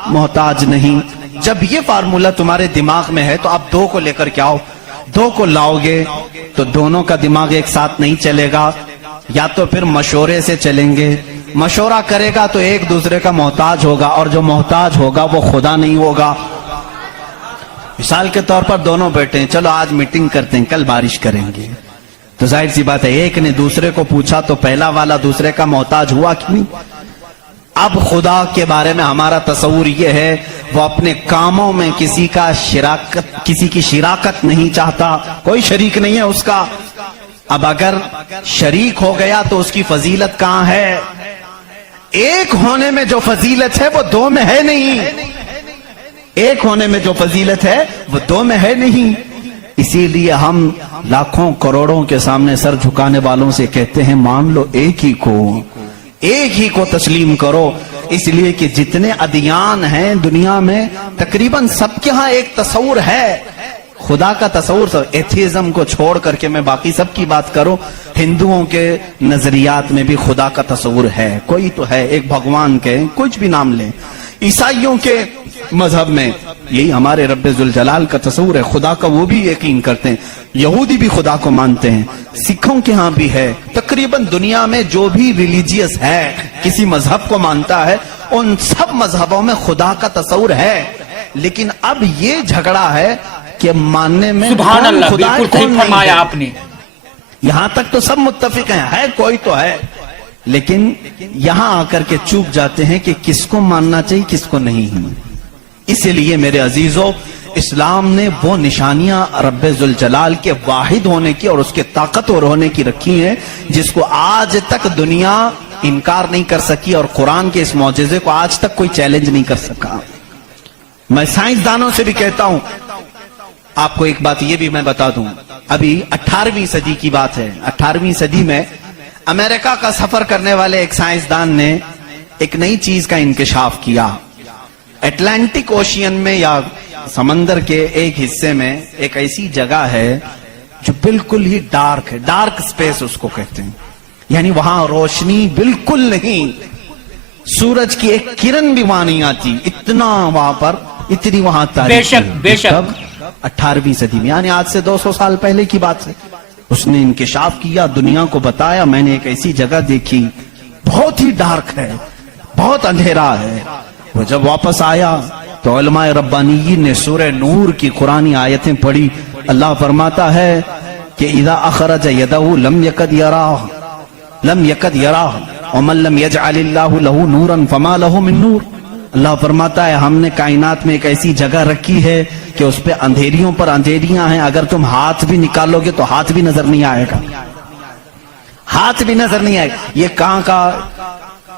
محتاج نہیں. جب یہ فارمولہ تمہارے دماغ میں ہے تو آپ دو کو لے کر کے آؤ. دو کو لاؤ گے تو دونوں کا دماغ ایک ساتھ نہیں چلے گا. یا تو پھر مشورے سے چلیں گے. مشورہ کرے گا تو ایک دوسرے کا محتاج ہوگا, اور جو محتاج ہوگا وہ خدا نہیں ہوگا. مثال کے طور پر دونوں بیٹھے ہیں, چلو آج میٹنگ کرتے ہیں, کل بارش کریں گے. تو ظاہر سی بات ہے ایک نے دوسرے کو پوچھا تو پہلا والا دوسرے کا محتاج ہوا کہ نہیں. اب خدا کے بارے میں ہمارا تصور یہ ہے وہ اپنے کاموں میں کسی کی شراکت نہیں چاہتا, کوئی شریک نہیں ہے اس کا. اب اگر شریک ہو گیا تو اس کی فضیلت کہاں ہے؟ ایک ہونے میں جو فضیلت ہے وہ دو میں ہے نہیں. ایک ہونے میں جو فضیلت ہے وہ دو میں ہے نہیں. اسی لیے ہم لاکھوں کروڑوں کے سامنے سر جھکانے والوں سے کہتے ہیں مان لو ایک ہی کو, ایک ہی کو تسلیم کرو. اس لیے کہ جتنے ادیان ہیں دنیا میں تقریباً سب کے ہاں ایک تصور ہے خدا کا تصور. ایتھیزم کو چھوڑ کر کے میں باقی سب کی بات کروں, ہندوؤں کے نظریات میں بھی خدا کا تصور ہے, کوئی تو ہے, ایک بھگوان کے کچھ بھی نام لیں. عیسائیوں کے مذہب میں یہی ہمارے رب ذوالجلال کا تصور ہے, خدا کا وہ بھی یقین کرتے ہیں. یہودی بھی خدا کو مانتے ہیں, سکھوں کے ہاں بھی ہے. تقریباً دنیا میں جو بھی ریلیجیس ہے, کسی مذہب کو مانتا ہے, ان سب مذہبوں میں خدا کا تصور ہے. لیکن اب یہ جھگڑا ہے کہ ماننے میں سبحان اللہ, خدا بالکل کون صحیح نہیں فرمایا ہے. آپ نے. یہاں تک تو سب متفق ہیں, ہے کوئی تو ہے, لیکن یہاں آ کر کے چوک جاتے ہیں کہ کس کو ماننا چاہیے کس کو نہیں. اسی لیے میرے عزیزوں, اسلام نے وہ نشانیاں رب ذوالجلال کے واحد ہونے کی اور اس کے طاقتور ہونے کی رکھی ہیں جس کو آج تک دنیا انکار نہیں کر سکی, اور قرآن کے اس معجزے کو آج تک کوئی چیلنج نہیں کر سکا. میں سائنسدانوں سے بھی کہتا ہوں, آپ کو ایک بات یہ بھی میں بتا دوں, ابھی 18ویں صدی کی بات ہے. 18ویں صدی میں امریکہ کا سفر کرنے والے ایک سائنسدان نے ایک نئی چیز کا انکشاف کیا. اٹلانٹک اوشین میں یا سمندر کے ایک حصے میں ایک ایسی جگہ ہے جو بالکل ہی ڈارک ہے, ڈارک سپیس اس کو کہتے ہیں. یعنی وہاں روشنی بالکل نہیں, سورج کی ایک کرن بھی وہاں نہیں آتی, اتنا وہاں پر, اتنی وہاں تاریخ. بے شک, بے شک. 18ویں صدی میں, یعنی آج سے 200 سال پہلے کی بات ہے. اس نے انکشاف کیا, دنیا کو بتایا میں نے ایک ایسی جگہ دیکھی, بہت ہی ڈارک ہے, بہت اندھیرا ہے. وہ جب واپس آیا تو علماء ربانیین نے سورہ نور کی قرآنی آیتیں پڑھی. اللہ فرماتا ہے کہ اذا اخرج یدہ لم یکد یراہ ومن لم یجعل اللہ لہ نورا فما لہ من نور. اللہ فرماتا ہے ہم نے کائنات میں ایک ایسی جگہ رکھی ہے کہ اس پہ اندھیریوں پر اندھیریاں ہیں, اگر تم ہاتھ بھی نکالو گے تو ہاتھ بھی نظر نہیں آئے گا, ہاتھ بھی نظر نہیں آئے گا. یہ کہاں کا,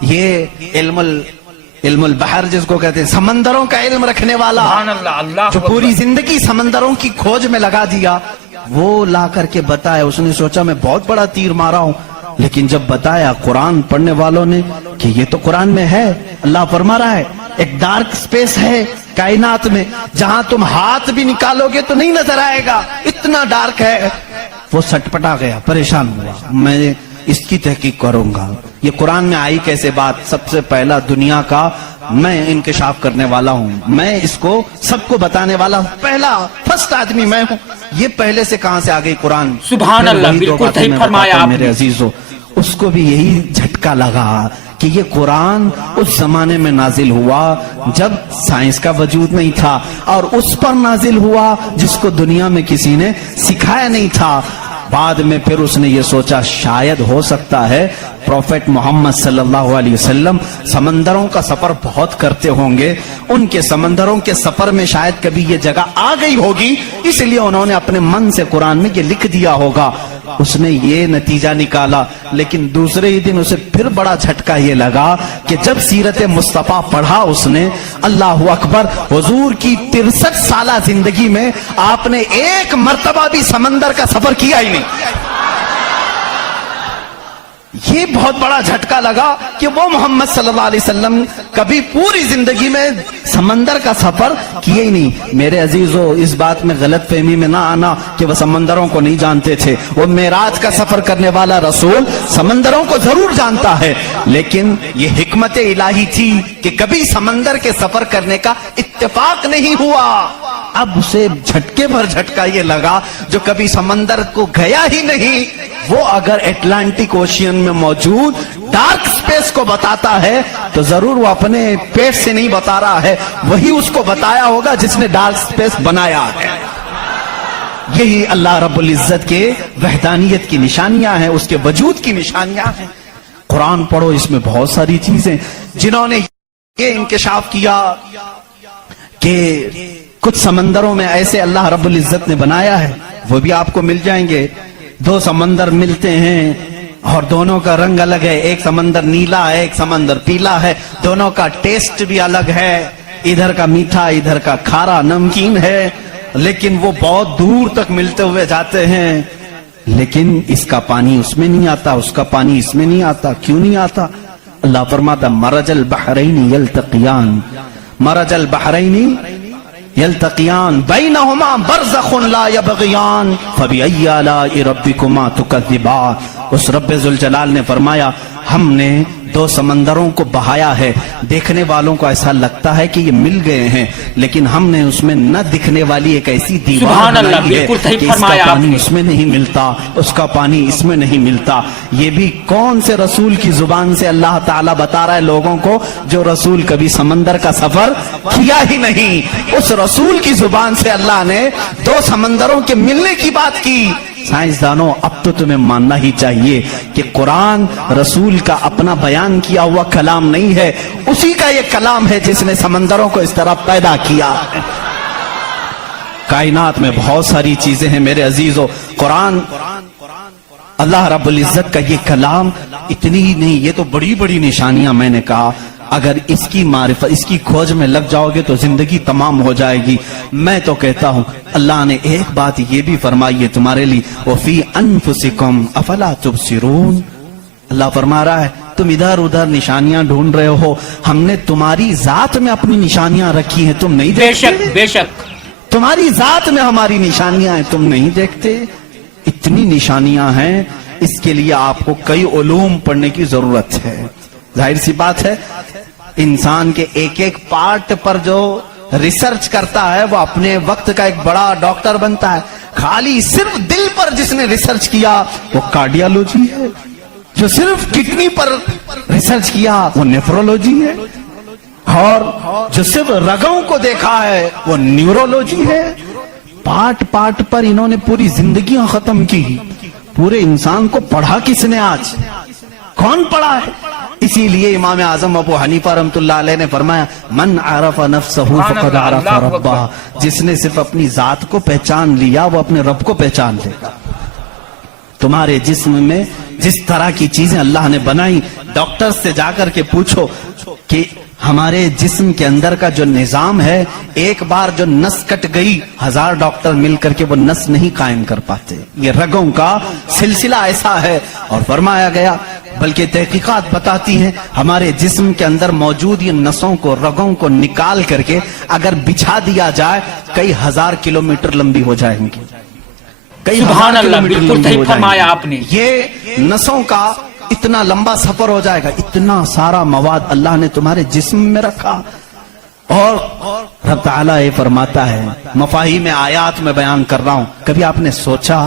یہ علم البحر جس کو کہتے ہیں, سمندروں کا علم رکھنے والا, سبحان اللہ, اللہ جو پوری زندگی سمندروں کی کھوج میں لگا دیا, وہ لا کر کے بتایا. اس نے سوچا میں بہت بڑا تیر مارا ہوں, لیکن جب بتایا قرآن پڑھنے والوں نے کہ یہ تو قرآن میں ہے، اللہ فرما رہا ہے ایک ڈارک سپیس ہے کائنات میں جہاں تم ہاتھ بھی نکالو گے تو نہیں نظر آئے گا، اتنا ڈارک ہے، وہ سٹپٹا گیا، پریشان ہوا، میں اس کی تحقیق کروں گا، یہ قرآن میں آئی کیسے بات؟ سب سے پہلا دنیا کا میں انکشاف کرنے والا ہوں، میں اس کو سب کو بتانے والا ہوں، پہلا فرسٹ آدمی میں ہوں، یہ پہلے سے کہاں سے آ گئی قرآن؟ سبحان اللہ، وہی دو بالکل باتیں صحیح میں فرمایا بتاتا ہوں آپ نے۔ میرے عزیزو، اس کو بھی یہی جھٹکا لگا کہ یہ قرآن اس زمانے میں نازل ہوا جب سائنس کا وجود نہیں تھا، اور اس پر نازل ہوا جس کو دنیا میں کسی نے سکھایا نہیں تھا۔ بعد میں پھر اس نے یہ سوچا شاید ہو سکتا ہے پروفیٹ محمد صلی اللہ علیہ وسلم سمندروں کا سفر بہت کرتے ہوں گے، ان کے سمندروں کے سفر میں شاید کبھی یہ جگہ آ گئی ہوگی، اس لیے انہوں نے اپنے من سے قرآن میں یہ لکھ دیا ہوگا، اس نے یہ نتیجہ نکالا۔ لیکن دوسرے ہی دن اسے پھر بڑا جھٹکا یہ لگا کہ جب سیرت مصطفیٰ پڑھا اس نے، اللہ اکبر، حضور کی 63 سالہ زندگی میں آپ نے ایک مرتبہ بھی سمندر کا سفر کیا ہی نہیں۔ یہ بہت بڑا جھٹکا لگا کہ وہ محمد صلی اللہ علیہ وسلم کبھی پوری زندگی میں سمندر کا سفر کیے ہی نہیں۔ میرے عزیزو، اس بات میں غلط فہمی میں نہ آنا کہ وہ سمندروں کو نہیں جانتے تھے، وہ معراج کا سفر کرنے والا رسول سمندروں کو ضرور جانتا ہے، لیکن یہ حکمت الہی تھی کہ کبھی سمندر کے سفر کرنے کا اتفاق نہیں ہوا۔ اب اسے جھٹکے بھر جھٹکا یہ لگا جو کبھی سمندر کو گیا ہی نہیں، وہ اگر اٹلانٹک اوشین میں موجود ڈارک سپیس کو بتاتا ہے تو ضرور وہ اپنے پیٹ سے نہیں بتا رہا ہے، وہی اس کو بتایا ہوگا جس نے ڈارک سپیس بنایا ہے۔ یہی اللہ رب العزت کے وحدانیت کی نشانیاں ہیں، اس کے وجود کی نشانیاں ہیں۔ قرآن پڑھو، اس میں بہت ساری چیزیں، جنہوں نے یہ انکشاف کیا کہ کچھ سمندروں میں ایسے اللہ رب العزت نے بنایا ہے، وہ بھی آپ کو مل جائیں گے۔ دو سمندر ملتے ہیں اور دونوں کا رنگ الگ ہے، ایک سمندر نیلا ہے، ایک سمندر پیلا ہے، دونوں کا ٹیسٹ بھی الگ ہے، ادھر کا میٹھا ادھر کا کھارا نمکین ہے، لیکن وہ بہت دور تک ملتے ہوئے جاتے ہیں، لیکن اس کا پانی اس میں نہیں آتا، اس کا پانی اس میں نہیں آتا۔ کیوں نہیں آتا؟ اللہ فرماتا مرج البحرین یلتقیان، مرج البحرین یلتقیان بینہما برزخ لا یبغیان فبأی آلاء ربکما تکذبان۔ اس رب ذوالجلال نے فرمایا ہم نے دو سمندروں کو بہایا ہے، دیکھنے والوں کو ایسا لگتا ہے کہ یہ مل گئے ہیں، لیکن ہم نے اس میں نہ دکھنے والی ایک ایسی دیوار بنائی ہے کہ اس کا پانی اس میں نہیں ملتا، اس کا پانی اس میں نہیں ملتا۔ یہ بھی کون سے رسول کی زبان سے اللہ تعالیٰ بتا رہا ہے لوگوں کو جو رسول کبھی سمندر کا سفر کیا ہی نہیں؟ اس رسول کی زبان سے اللہ نے دو سمندروں کے ملنے کی بات کی۔ سائنسدانوں، اب تو تمہیں ماننا ہی چاہیے کہ قرآن رسول کا اپنا بیان کیا ہوا کلام نہیں ہے، اسی کا یہ کلام ہے جس نے سمندروں کو اس طرح پیدا کیا۔ کائنات میں بہت ساری چیزیں ہیں میرے عزیزو، قرآن اللہ رب العزت کا یہ کلام اتنی ہی نہیں، یہ تو بڑی بڑی نشانیاں میں نے کہا، اگر اس کی معرفت، اس کی کھوج میں لگ جاؤ گے تو زندگی تمام ہو جائے گی۔ میں تو کہتا ہوں اللہ نے ایک بات یہ بھی فرمائی ہے تمہارے لیے، وَفِي أَنفُسِكُمْ أَفَلَا تُبْصِرُونَ۔ اللہ فرما رہا ہے تم ادھر ادھر نشانیاں ڈھونڈ رہے ہو، ہم نے تمہاری ذات میں اپنی نشانیاں رکھی ہیں، تم نہیں دیکھتے؟ بے شک بے شک، تمہاری ذات میں ہماری نشانیاں ہیں، تم نہیں دیکھتے؟ اتنی نشانیاں ہیں، اس کے لیے آپ کو کئی علوم پڑھنے کی ضرورت ہے۔ ظاہر سی بات ہے انسان کے ایک ایک پارٹ پر جو ریسرچ کرتا ہے وہ اپنے وقت کا ایک بڑا ڈاکٹر بنتا ہے۔ خالی صرف دل پر جس نے ریسرچ کیا وہ کارڈیالوجی ہے، جو صرف کڈنی پر ریسرچ کیا وہ نیفرولوجی ہے، اور جو صرف رگوں کو دیکھا ہے وہ نیورولوجی ہے۔ پارٹ پارٹ پر انہوں نے پوری زندگیاں ختم کی، پورے انسان کو پڑھا کس نے؟ آج کون پڑھا ہے؟ اسی لیے امام اعظم ابو حنیفہ رحمۃ اللہ علیہ نے فرمایا من عرف نفسہ فقد عرف ربہ، جس نے صرف اپنی ذات کو پہچان لیا وہ اپنے رب کو پہچان لے گا۔ تمہارے جسم میں جس طرح کی چیزیں اللہ نے بنائی، ڈاکٹر سے جا کر کے پوچھو کہ ہمارے جسم کے اندر کا جو نظام ہے، ایک بار جو نس کٹ گئی 1000 ڈاکٹر مل کر کے وہ نس نہیں قائم کر پاتے. یہ رگوں کا سلسلہ ایسا ہے. اور فرمایا گیا، بلکہ تحقیقات بتاتی ہیں ہمارے جسم کے اندر موجود یہ نسوں کو، رگوں کو نکال کر کے اگر بچھا دیا جائے کئی 1000 کلومیٹر لمبی ہو جائیں گی. کئی سبحان 1000 اللہ، کلومیٹر بالکل لمبی صحیح ہو جائیں فرمایا گی. آپ نے. یہ نسوں کا اتنا لمبا سفر ہو جائے گا. اتنا سارا مواد اللہ نے تمہارے جسم میں رکھا. اور رب تعالیٰ یہ فرماتا ہے، مفاہیم آیات میں بیان کر رہا ہوں. کبھی آپ نے سوچا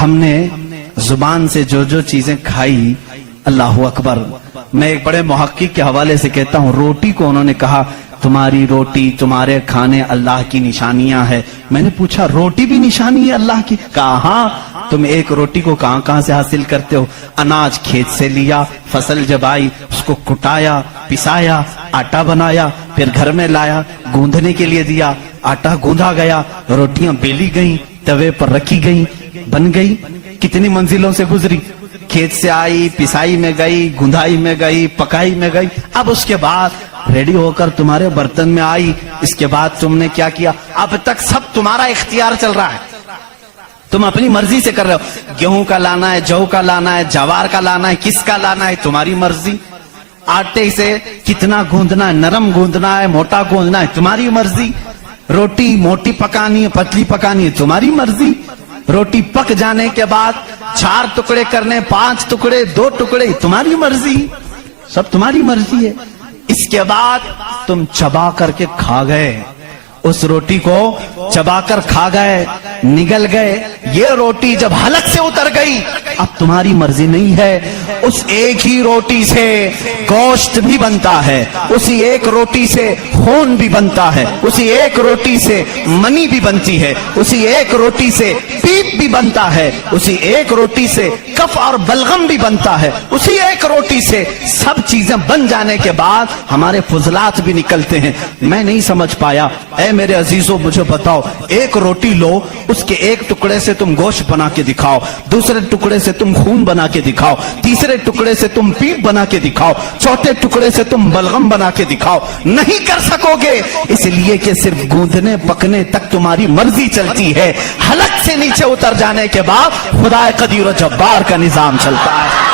ہم نے زبان سے جو جو چیزیں کھائی، اللہ اکبر. میں ایک بڑے محقق کے حوالے سے کہتا ہوں، روٹی کو انہوں نے کہا تمہاری روٹی، تمہارے کھانے اللہ کی نشانیاں ہیں. میں نے پوچھا روٹی بھی نشانی ہے اللہ کی؟ کہا ہاں. تم ایک روٹی کو کہاں سے حاصل کرتے ہو؟ اناج کھیت سے لیا، فصل جب آئی اس کو کٹایا، پسایا، آٹا بنایا، پھر گھر میں لایا، گوندھنے کے لیے دیا، آٹا گوندھا گیا، روٹیاں بیلی گئیں، توے پر رکھی گئیں، بن گئی. کتنی منزلوں سے گزری، کھیت سے آئی، پسائی میں گئی، گندھائی میں گئی، پکائی میں گئی. اب اس کے بعد ریڈی ہو کر تمہارے برتن میں آئی. اس کے بعد تم نے کیا کیا؟ اب تک سب تمہارا اختیار چل رہا ہے، تم اپنی مرضی سے کر رہے ہو. گیہوں کا لانا ہے، جو کا لانا ہے، جوار کا لانا ہے، کس کا لانا ہے، تمہاری مرضی. آٹے سے کتنا گوندنا ہے، نرم گوندنا ہے، موٹا گوندنا ہے، تمہاری مرضی. روٹی موٹی پکانی ہے، پتلی پکانی ہے، تمہاری مرضی. روٹی پک جانے کے بعد 4 ٹکڑے کرنے، 5 ٹکڑے، 2 ٹکڑے، تمہاری مرضی. سب تمہاری مرضی ہے. اس کے بعد تم چبا کر کے کھا گئے، اس روٹی کو چبا کر کھا گئے، نگل گئے. یہ روٹی جب حلق سے اتر گئی اب تمہاری مرضی نہیں ہے. اس ایک ہی روٹی سے گوشت بھی بنتا ہے، اسی ایک روٹی سے خون بھی بنتا ہے، اسی ایک روٹی سے منی بھی بنتی ہے، اسی ایک روٹی سے پیپ بھی بنتا ہے، اسی ایک روٹی سے کف اور بلغم بھی بنتا ہے. اسی ایک روٹی سے سب چیزیں بن جانے کے بعد ہمارے فضلات بھی نکلتے ہیں. میں نہیں سمجھ پایا. اے میرے عزیزوں مجھے بتاؤ، ایک روٹی لو، اس کے ایک ٹکڑے سے تم گوشت بنا کے دکھاؤ، دوسرے ٹکڑے سے تم خون بنا کے دکھاؤ، تیسرے ٹکڑے سے تم پیپ بنا کے دکھاؤ، چوتھے ٹکڑے سے تم بلغم بنا کے دکھاؤ. نہیں کر سکو گے، اس لیے کہ صرف گوندنے پکنے تک تمہاری مرضی چلتی ہے. حلق سے نیچے اتر جانے کے بعد خدا قدیر و جبار کا نظام چلتا ہے.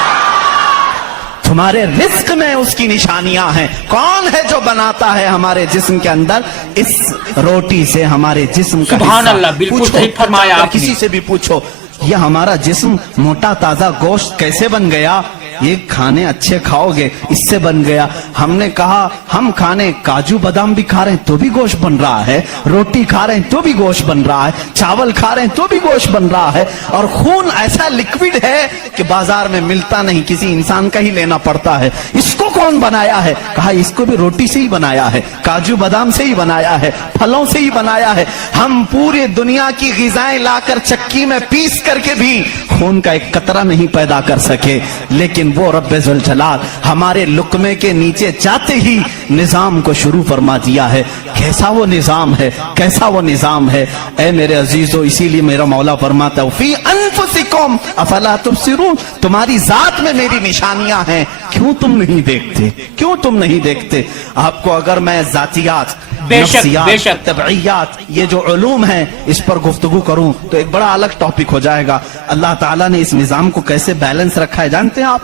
تمہارے رزق میں اس کی نشانیاں ہیں. کون ہے جو بناتا ہے ہمارے جسم کے اندر اس روٹی سے ہمارے جسم کا سبحان اللہ، بالکل صحیح فرمایا آپ نے. کسی سے بھی پوچھو یہ ہمارا جسم موٹا تازہ گوشت کیسے بن گیا؟ یہ کھانے اچھے کھاؤ گے اس سے بن گیا. ہم نے کہا ہم کھانے کاجو بادام بھی کھا رہے ہیں تو بھی گوشت بن رہا ہے، روٹی کھا رہے ہیں تو بھی گوشت بن رہا ہے، چاول کھا رہے ہیں تو بھی گوشت بن رہا ہے. اور خون ایسا لکوڈ ہے کہ بازار میں ملتا نہیں، کسی انسان کا ہی لینا پڑتا ہے. اس کو کون بنایا ہے؟ کہا اس کو بھی روٹی سے ہی بنایا ہے، کاجو بادام سے ہی بنایا ہے، پھلوں سے ہی بنایا ہے. ہم پوری دنیا کی غذائیں لا کر چکی میں پیس کر کے بھی خون کا ایک قطرہ نہیں پیدا کر سکے، لیکن وہ رب ذوالجلال ہمارے لقمے کے نیچے جاتے ہی نظام کو شروع فرما دیا ہے. کیسا وہ نظام ہے، کیسا وہ نظام ہے. اے میرے عزیزو، اسی لیے میرا مولا فرماتا ہے فی انفسکم افلا تبصرون، تمہاری ذات میں میری نشانیاں ہیں، کیوں تم نہیں دیکھتے، کیوں تم نہیں دیکھتے. آپ کو اگر میں ذاتیات، نفسیات، طبعیات، یہ جو علوم ہیں اس پر گفتگو کروں تو ایک بڑا الگ ٹاپک ہو جائے گا. اللہ تعالیٰ نے اس نظام کو کیسے بیلنس رکھا ہے جانتے ہیں آپ؟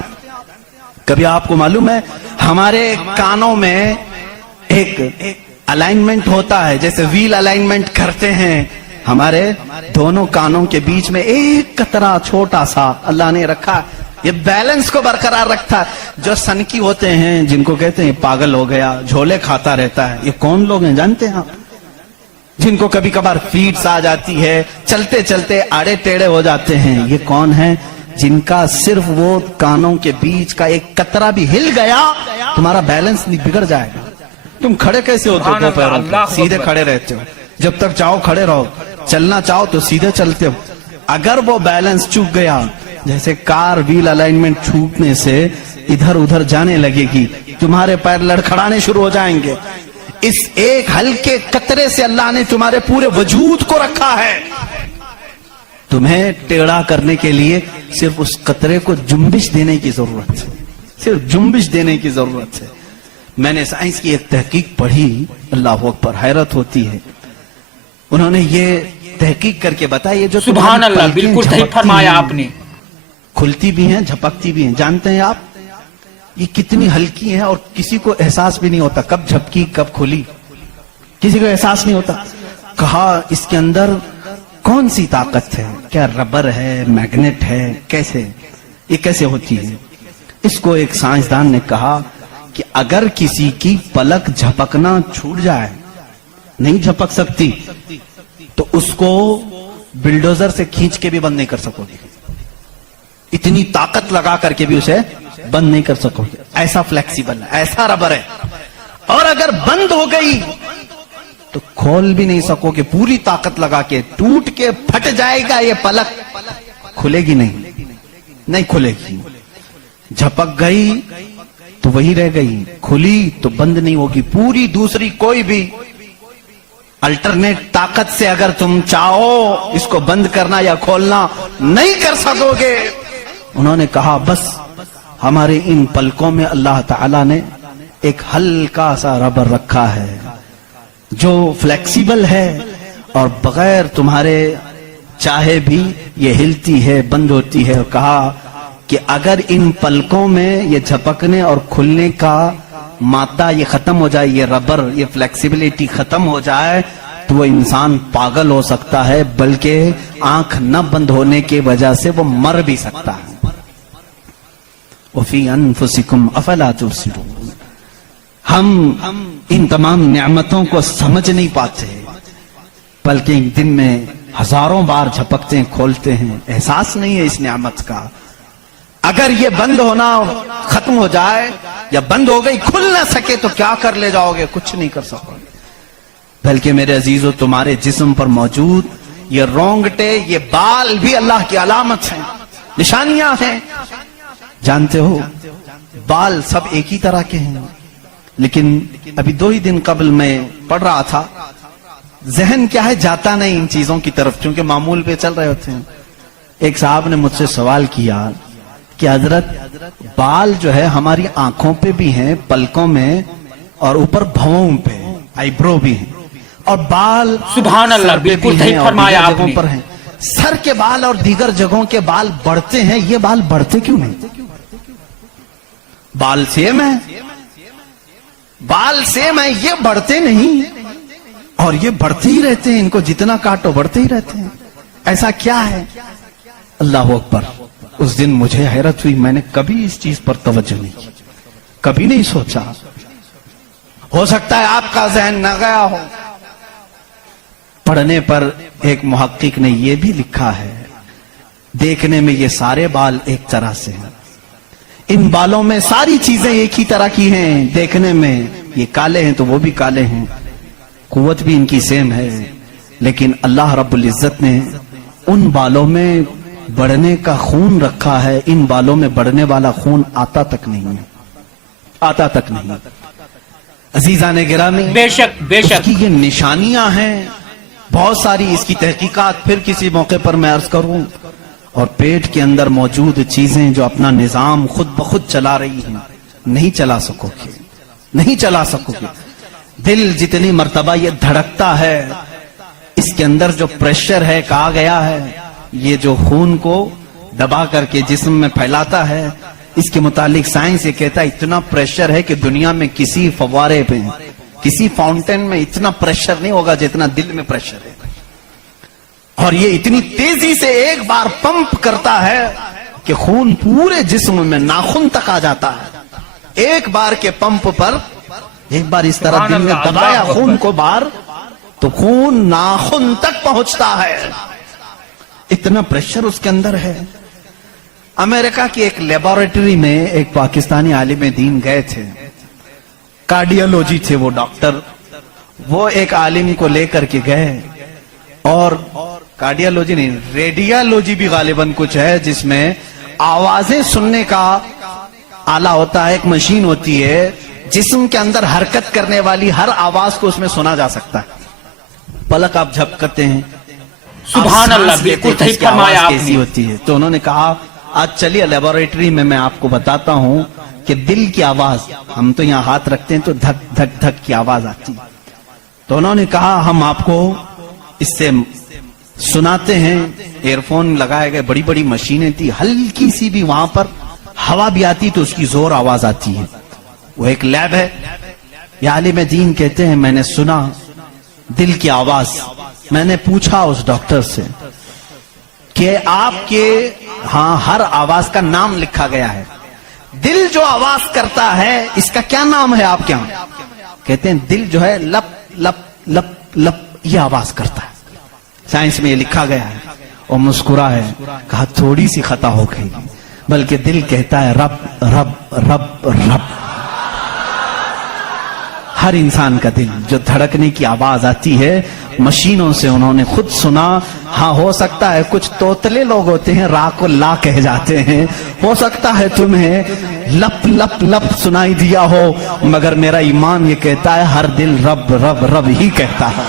کبھی آپ کو معلوم ہے ہمارے کانوں میں ایک الائنمنٹ ہوتا ہے، جیسے ویل الائنمنٹ کرتے ہیں، ہمارے دونوں کانوں کے بیچ میں ایک قطرہ چھوٹا سا اللہ نے رکھا. یہ بیلنس کو برقرار رکھتا ہے. جو سنکی ہوتے ہیں جن کو کہتے ہیں پاگل ہو گیا، جھولے کھاتا رہتا ہے، یہ کون لوگ ہیں جانتے ہیں آپ؟ جن کو کبھی کبھار فیڈس آ جاتی ہے، چلتے چلتے آڑے ٹیڑے ہو جاتے ہیں، یہ کون ہیں؟ جن کا صرف وہ کانوں کے بیچ کا ایک قطرہ بھی ہل گیا تمہارا بیلنس بگڑ جائے گا. تم کھڑے کیسے ہوتے ہو؟ دو پیروں پہ سیدھے کھڑے رہتے ہو، جب تک چاہو کھڑے رہو، چلنا چاہو تو سیدھے چلتے ہو. اگر وہ بیلنس چوک گیا، جیسے کار ویل الائنمنٹ چھوٹنے سے ادھر ادھر جانے لگے گی، تمہارے پیر لڑکھڑانے شروع ہو جائیں گے. اس ایک ہلکے قطرے سے اللہ نے تمہارے پورے وجود کو رکھا ہے. تمہیں ٹیڑھا کرنے کے لیے صرف اس قطرے کو جنبش دینے کی ضرورت ہے، صرف جنبش دینے کی ضرورت ہے. میں نے سائنس کی ایک تحقیق پڑھی، اللہ اکبر، حیرت ہوتی ہے. انہوں نے یہ تحقیق کر کے بتایا یہ جو سبحان اللہ، بالکل صحیح فرمایا آپ نے. کھلتی بھی ہیں، جھپکتی بھی ہیں. جانتے ہیں آپ یہ کتنی ہلکی ہیں اور کسی کو احساس بھی نہیں ہوتا کب جھپکی کب کھلی، کسی کو احساس نہیں ہوتا. کہا اس کے اندر کون سی طاقت ہے؟ کیا ربر ہے، میگنیٹ ہے، کیسے یہ کیسے ہوتی ہے؟ اس کو ایک سائنسدان نے کہا کہ اگر کسی کی پلک جھپکنا چھوٹ جائے، نہیں جھپک سکتی، تو اس کو بلڈوزر سے کھینچ کے بھی بند نہیں کر سکو گے. اتنی طاقت لگا کر کے بھی اسے بند نہیں کر سکو گے. ایسا فلیکسیبل ہے، ایسا ربر ہے. اور اگر بند ہو گئی تو کھول بھی نہیں سکو گے. پوری طاقت لگا کے ٹوٹ کے پھٹ جائے گا یہ پلک، کھلے گی نہیں کھلے گی. جھپک گئی تو وہی رہ گئی، کھلی تو بند نہیں ہوگی. پوری دوسری کوئی بھی الٹرنیٹ طاقت سے اگر تم چاہو اس کو بند کرنا یا کھولنا نہیں کر سکو گے. انہوں نے کہا بس ہمارے ان پلکوں میں اللہ تعالیٰ نے ایک ہلکا سا ربر رکھا ہے جو فلیکسیبل ہے اور بغیر تمہارے چاہے بھی یہ ہلتی ہے، بند ہوتی ہے. اور کہا کہ اگر ان پلکوں میں یہ جھپکنے اور کھلنے کا مادہ یہ ختم ہو جائے، یہ ربر، یہ فلیکسیبلٹی ختم ہو جائے، تو وہ انسان پاگل ہو سکتا ہے، بلکہ آنکھ نہ بند ہونے کی وجہ سے وہ مر بھی سکتا ہے. وَفِي أَنفُسِكُمْ أَفَلَا تُبْصِرُونَ. ہم ان تمام نعمتوں کو سمجھ نہیں پاتے، بلکہ ایک دن میں ہزاروں بار جھپکتے ہیں، کھولتے ہیں، احساس نہیں ہے اس نعمت کا. اگر یہ بند ہونا ختم ہو جائے یا بند ہو گئی، کھل نہ سکے، تو کیا کر لے جاؤ گے؟ کچھ نہیں کر سکو گے. بلکہ میرے عزیزو، تمہارے جسم پر موجود یہ رونگٹے، یہ بال بھی اللہ کی علامت ہیں، نشانیاں ہیں. جانتے ہو بال سب ایک ہی طرح کے ہیں، لیکن ابھی 2 ہی دن قبل میں پڑھ رہا تھا، ذہن کیا ہے جاتا نہیں ان چیزوں کی طرف، کیونکہ معمول پہ چل رہے ہوتے ہیں. ایک صاحب نے مجھ سے سوال کیا کہ حضرت بال جو ہے ہماری آنکھوں پہ بھی ہیں، پلکوں میں، اور اوپر بھووں پہ، آئی برو بھی ہیں، اور بال سبحان اللہ، بالکل صحیح فرمایا آپ نے. پر ہیں. سر کے بال اور دیگر جگہوں کے بال بڑھتے ہیں، یہ بال بڑھتے کیوں نہیں؟ بال سیم ہے، بال سیم ہے، یہ بڑھتے نہیں، اور یہ بڑھتے ہی رہتے ہیں، ان کو جتنا کاٹو بڑھتے ہی رہتے ہیں. ایسا کیا ہے؟ اللہ اکبر. اس دن مجھے حیرت ہوئی، میں نے کبھی اس چیز پر توجہ نہیں کی، کبھی نہیں سوچا. ہو سکتا ہے آپ کا ذہن نہ گیا ہو. پڑھنے پر ایک محقق نے یہ بھی لکھا ہے، دیکھنے میں یہ سارے بال ایک طرح سے ہیں، ان بالوں میں ساری چیزیں ایک ہی طرح کی ہیں. دیکھنے میں یہ کالے ہیں تو وہ بھی کالے ہیں، قوت بھی ان کی سیم ہے، لیکن اللہ رب العزت نے ان بالوں میں بڑھنے کا خون رکھا ہے. ان بالوں میں بڑھنے والا خون آتا تک نہیں ہے، آتا تک نہیں. عزیزان گرامی، بے شک بے اس شک کی یہ نشانیاں ہیں بہت ساری. اس کی تحقیقات پھر کسی موقع پر میں عرض کروں. اور پیٹ کے اندر موجود چیزیں جو اپنا نظام خود بخود چلا رہی ہیں، نہیں چلا سکو گے، نہیں چلا سکو گے. دل جتنی مرتبہ یہ دھڑکتا ہے، اس کے اندر جو پریشر ہے، کہا گیا ہے یہ جو خون کو دبا کر کے جسم میں پھیلاتا ہے، اس کے متعلق سائنس یہ کہتا ہے اتنا پریشر ہے کہ دنیا میں کسی فوارے پہ، کسی فاؤنٹین میں اتنا پریشر نہیں ہوگا جتنا دل میں پریشر ہے. اور یہ اتنی تیزی سے ایک بار پمپ کرتا ہے کہ خون پورے جسم میں ناخن تک آ جاتا ہے. ایک بار کے پمپ پر ایک بار اس طرح دل میں دبایا خون کو بار، تو خون ناخن تک پہنچتا ہے. اتنا پریشر اس کے اندر ہے. امریکہ کی ایک لیبارٹری میں ایک پاکستانی عالم دین گئے تھے، کارڈیالوجی تھے وہ ڈاکٹر. وہ ایک عالم کو لے کر کے گئے، اور کارڈیالوجی نہیں، ریڈیالوجی بھی غالباً کچھ ہے، جس میں آوازیں سننے کا آلہ ہوتا ہے، ایک مشین ہوتی ہے جسم کے اندر حرکت کرنے والی ہر آواز کو اس میں سنا جا سکتا ہے. پلک آپ جھپکتے ہیں، سبحان اللہ، بالکل صحیح فرمایا آپ نے. کیسی ہوتی ہے. تو انہوں نے کہا آج چلیے لیبارٹری میں میں آپ کو بتاتا ہوں کہ دل کی آواز، ہم تو یہاں ہاتھ رکھتے ہیں تو دھک دھک دھک کی آواز آتی ہے. تو انہوں نے کہا ہم آپ کو اس سے سناتے ہیں. ایئر فون لگائے گئے، بڑی بڑی مشینیں تھی، ہلکی سی بھی وہاں پر ہوا بھی آتی تو اس کی زور آواز آتی ہے. وہ ایک لیب ہے. یہ عالم دین کہتے ہیں میں نے سنا دل کی آواز. میں نے پوچھا اس ڈاکٹر سے کہ آپ کے ہاں ہر آواز کا نام لکھا گیا ہے، دل جو آواز کرتا ہے اس کا کیا نام ہے آپ کے یہاں؟ کہتے ہیں دل جو ہے لپ لپ لپ لپ یہ آواز کرتا ہے. سائنس میں یہ لکھا گیا ہے. اور مسکرا ہے، کہا تھوڑی سی خطا ہو گئی، بلکہ دل کہتا ہے رب رب رب رب. ہر انسان کا دل جو دھڑکنے کی آواز آتی ہے مشینوں سے انہوں نے خود سنا. ہاں ہو سکتا ہے کچھ توتلے لوگ ہوتے ہیں را کو لا کہہ جاتے ہیں، ہو سکتا ہے تمہیں لپ لپ لپ سنائی دیا ہو، مگر میرا ایمان یہ کہتا ہے ہر دل رب رب رب ہی کہتا ہے.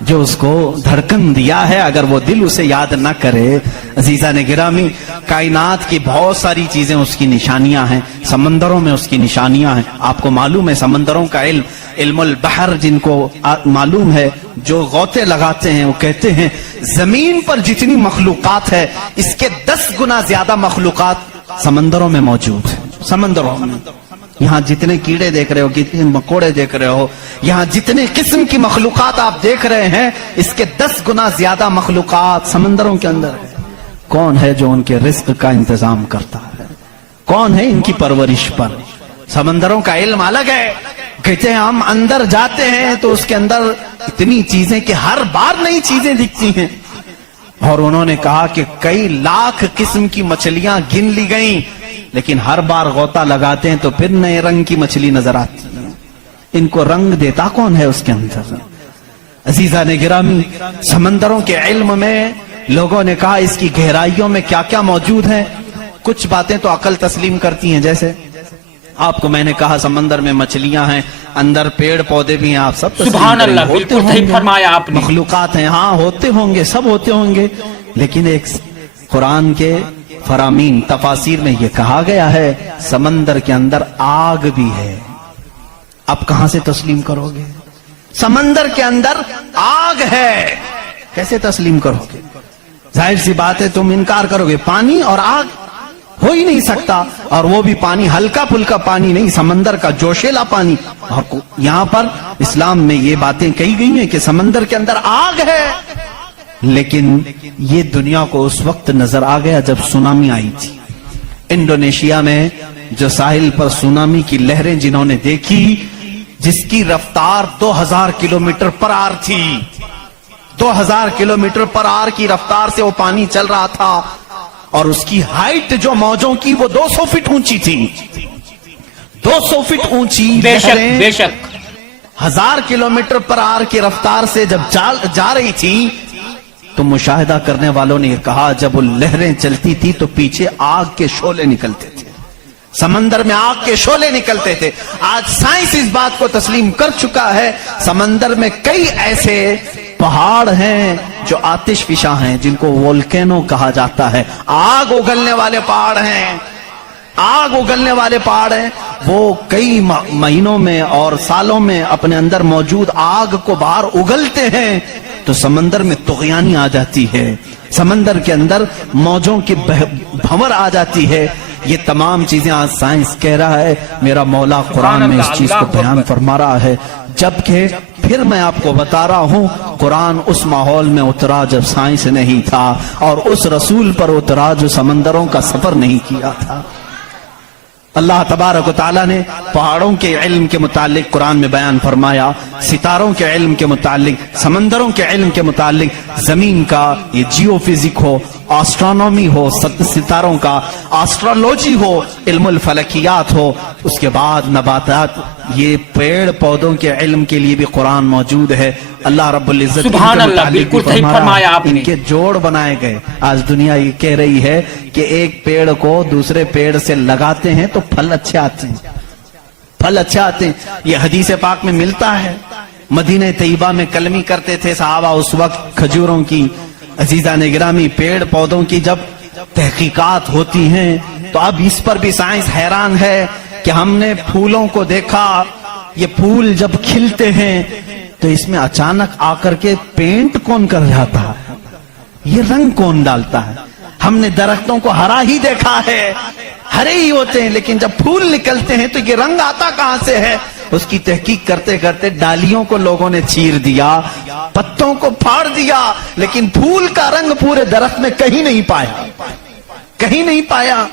جو اس کو دھڑکن دیا ہے اگر وہ دل اسے یاد نہ کرے. عزیزان گرامی، کائنات کی بہت ساری چیزیں اس کی نشانیاں ہیں. سمندروں میں اس کی نشانیاں ہیں. آپ کو معلوم ہے سمندروں کا علم البحر جن کو معلوم ہے، جو غوطے لگاتے ہیں وہ کہتے ہیں زمین پر جتنی مخلوقات ہے اس کے 10 گنا زیادہ مخلوقات سمندروں میں موجود ہیں. سمندروں میں یہاں جتنے کیڑے دیکھ رہے ہو، کتنے مکوڑے دیکھ رہے ہو، یہاں جتنے قسم کی مخلوقات آپ دیکھ رہے ہیں اس کے 10 گنا زیادہ مخلوقات سمندروں کے اندر ہے. کون ہے جو ان کے رزق کا انتظام کرتا ہے؟ کون ہے ان کی پرورش پر؟ سمندروں کا علم الگ ہے. کہتے ہیں ہم اندر جاتے ہیں تو اس کے اندر اتنی چیزیں کہ ہر بار نئی چیزیں دکھتی ہیں. اور انہوں نے کہا کہ کئی لاکھ قسم کی مچھلیاں گن لی گئیں، لیکن ہر بار غوطہ لگاتے ہیں تو پھر نئے رنگ کی مچھلی نظر آتی ہے. ان کو رنگ دیتا کون ہے اس کے اندر؟ عزیزان گرامی، سمندروں کے علم میں لوگوں نے کہا اس کی گہرائیوں میں کیا کیا موجود ہے. کچھ باتیں تو عقل تسلیم کرتی ہیں، جیسے آپ کو میں نے کہا سمندر میں مچھلیاں ہیں، اندر پیڑ پودے بھی ہیں، آپ سب سبحان اللہ، بالکل صحیح فرمایا آپ نے. مخلوقات ہیں، ہاں ہوتے ہوں گے، سب ہوتے ہوں گے، لیکن ایک قرآن کے فرامین تفاسیر میں یہ کہا گیا ہے سمندر کے اندر آگ بھی ہے. اب کہاں سے تسلیم کرو گے؟ سمندر کے اندر آگ ہے، کیسے تسلیم کرو گے؟ ظاہر سی بات ہے تم انکار کرو گے. پانی اور آگ ہو ہی نہیں سکتا، اور وہ بھی پانی ہلکا پھلکا پانی نہیں، سمندر کا جوشیلا پانی. اور یہاں پر اسلام میں یہ باتیں کہی گئی ہیں کہ سمندر کے اندر آگ ہے. لیکن یہ دنیا کو اس وقت نظر آ گیا جب سونامی آئی تھی. انڈونیشیا میں جو ساحل پر سونامی کی لہریں جنہوں نے دیکھی، جس کی رفتار 2000 کلومیٹر پر آر تھی، 2000 کلومیٹر پر آر کی رفتار سے وہ پانی چل رہا تھا، اور اس کی ہائٹ جو موجوں کی وہ 200 فٹ اونچی تھی. 200 فٹ اونچی لہریں بے شک 1000 کلومیٹر پر آر کی رفتار سے جب جا رہی تھی تو مشاہدہ کرنے والوں نے یہ کہا جب وہ لہریں چلتی تھی تو پیچھے آگ کے شعلے نکلتے تھے. سمندر میں آگ کے شعلے نکلتے تھے. آج سائنس اس بات کو تسلیم کر چکا ہے سمندر میں کئی ایسے پہاڑ ہیں جو آتش فشاں ہیں، جن کو وولکینو کہا جاتا ہے. آگ اگلنے والے پہاڑ ہیں، آگ اگلنے والے پہاڑ ہیں. وہ کئی مہینوں میں اور سالوں میں اپنے اندر موجود آگ کو باہر اگلتے ہیں تو سمندر میں طغیانی آ جاتی ہے، سمندر کے اندر موجوں کی بھنور آ جاتی ہے. یہ تمام چیزیں آج سائنس کہہ رہا ہے، میرا مولا قرآن میں اس چیز کو بیان فرما رہا ہے. جبکہ پھر میں آپ کو بتا رہا ہوں قرآن اس ماحول میں اترا جب سائنس نہیں تھا، اور اس رسول پر اترا جو سمندروں کا سفر نہیں کیا تھا. اللہ تبارک و تعالیٰ نے پہاڑوں کے علم کے متعلق قرآن میں بیان فرمایا، ستاروں کے علم کے متعلق، سمندروں کے علم کے متعلق، زمین کا یہ جیو فزک ہو، آسٹرونومی ہو، ستاروں کا آسٹرولوجی ہو، علم الفلکیات ہو، اس کے بعد نباتات، یہ پیڑ پودوں کے علم کے لیے بھی قرآن موجود ہے. اللہ رب العزت سبحان اللہ، بالکل صحیح فرمایا آپ نے. ان کے جوڑ بنائے گئے. آج دنیا یہ کہہ رہی ہے کہ ایک پیڑ کو دوسرے پیڑ سے لگاتے ہیں تو پھل اچھے آتے ہیں، پھل اچھے آتے ہیں. یہ حدیث پاک میں ملتا ہے. مدینہ طیبہ میں کلمی کرتے تھے صحابہ اس وقت کھجوروں کی. عزیزان گرامی، پیڑ پودوں کی جب تحقیقات ہوتی ہیں تو تو اب اس پر بھی سائنس حیران ہے کہ ہم نے پھولوں کو دیکھا، یہ پھول جب کھلتے ہیں تو اس میں اچانک آ کر کے پینٹ کون کر جاتا ہے، یہ رنگ کون ڈالتا ہے؟ ہم نے درختوں کو ہرا ہی دیکھا ہے، ہرے ہی ہوتے ہیں، لیکن جب پھول نکلتے ہیں تو یہ رنگ آتا کہاں سے ہے؟ اس کی تحقیق کرتے کرتے ڈالیوں کو لوگوں نے چیر دیا، پتوں کو پھاڑ دیا، لیکن پھول کا رنگ پورے درخت میں کہیں نہیں پایا، کہیں نہیں پایا۔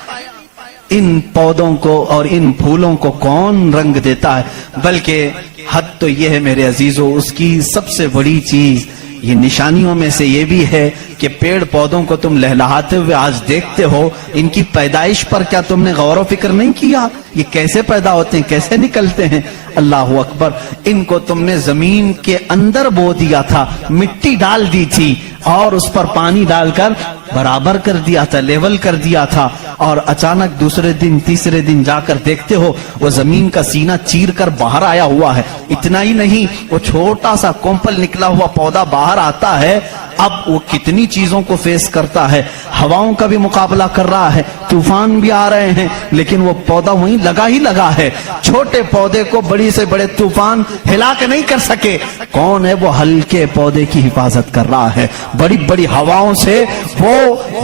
ان پودوں کو اور ان پھولوں کو کون رنگ دیتا ہے؟ بلکہ حد تو یہ ہے میرے عزیزو، اس کی سب سے بڑی چیز یہ نشانیوں میں سے یہ بھی ہے کہ پیڑ پودوں کو تم لہلہاتے ہوئے آج دیکھتے ہو، ان کی پیدائش پر کیا تم نے غور و فکر نہیں کیا؟ یہ کیسے پیدا ہوتے ہیں، کیسے نکلتے ہیں؟ اللہ اکبر! ان کو تم نے زمین کے اندر بو دیا تھا، مٹی ڈال دی تھی اور اس پر پانی ڈال کر برابر کر دیا تھا، لیول کر دیا تھا، اور اچانک دوسرے دن تیسرے دن جا کر دیکھتے ہو وہ زمین کا سینہ چیر کر باہر آیا ہوا ہے۔ اتنا ہی نہیں، وہ چھوٹا سا کومپل نکلا ہوا پودا باہر آتا ہے، اب وہ کتنی چیزوں کو فیس کرتا ہے، ہواؤں کا بھی مقابلہ کر رہا ہے، طوفان بھی آ رہے ہیں، لیکن وہ پودا وہیں لگا ہی لگا ہے۔ چھوٹے پودے کو بڑی سے بڑے طوفان ہلا کے نہیں کر سکے، کون ہے وہ ہلکے پودے کی حفاظت کر رہا ہے۔ بڑی بڑی ہواؤں سے وہ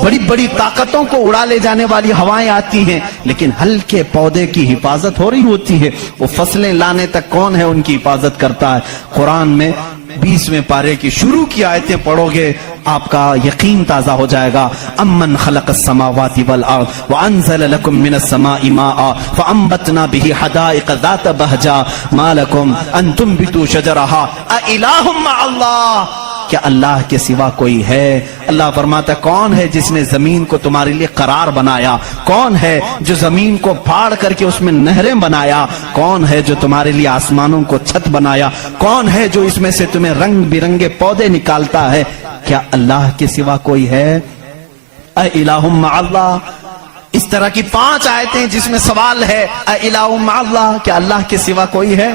بڑی بڑی طاقتوں کو اڑا لے جانے والی ہوائیں آتی ہیں، لیکن ہلکے پودے کی حفاظت ہو رہی ہوتی ہے۔ وہ فصلیں لانے تک کون ہے ان کی حفاظت کرتا ہے؟ قرآن میں 20ویں پارے کی شروع کی آیتیں پڑھو گے، آپ کا یقین تازہ ہو جائے گا۔ امن خلق السماوات والارض وانزل لكم من السماء ماء فانبتنا به حدائق ذات بهجا ما لكم ان تنبتوا شجرها االہ مع اللہ، کیا اللہ کے سوا کوئی ہے؟ اللہ فرماتا ہے کون ہے جس نے زمین کو تمہارے لیے قرار بنایا؟ کون ہے جو زمین کو پھاڑ کر کے اس میں نہریں بنایا؟ کون ہے جو تمہارے لیے آسمانوں کو چھت بنایا؟ کون ہے جو اس میں سے تمہیں رنگ برنگے پودے نکالتا ہے؟ کیا اللہ کے سوا کوئی ہے؟ االہ مع اللہ۔ اس طرح کی 5 آیتیں جس میں سوال ہے االہ مع اللہ، کیا اللہ کے سوا کوئی ہے؟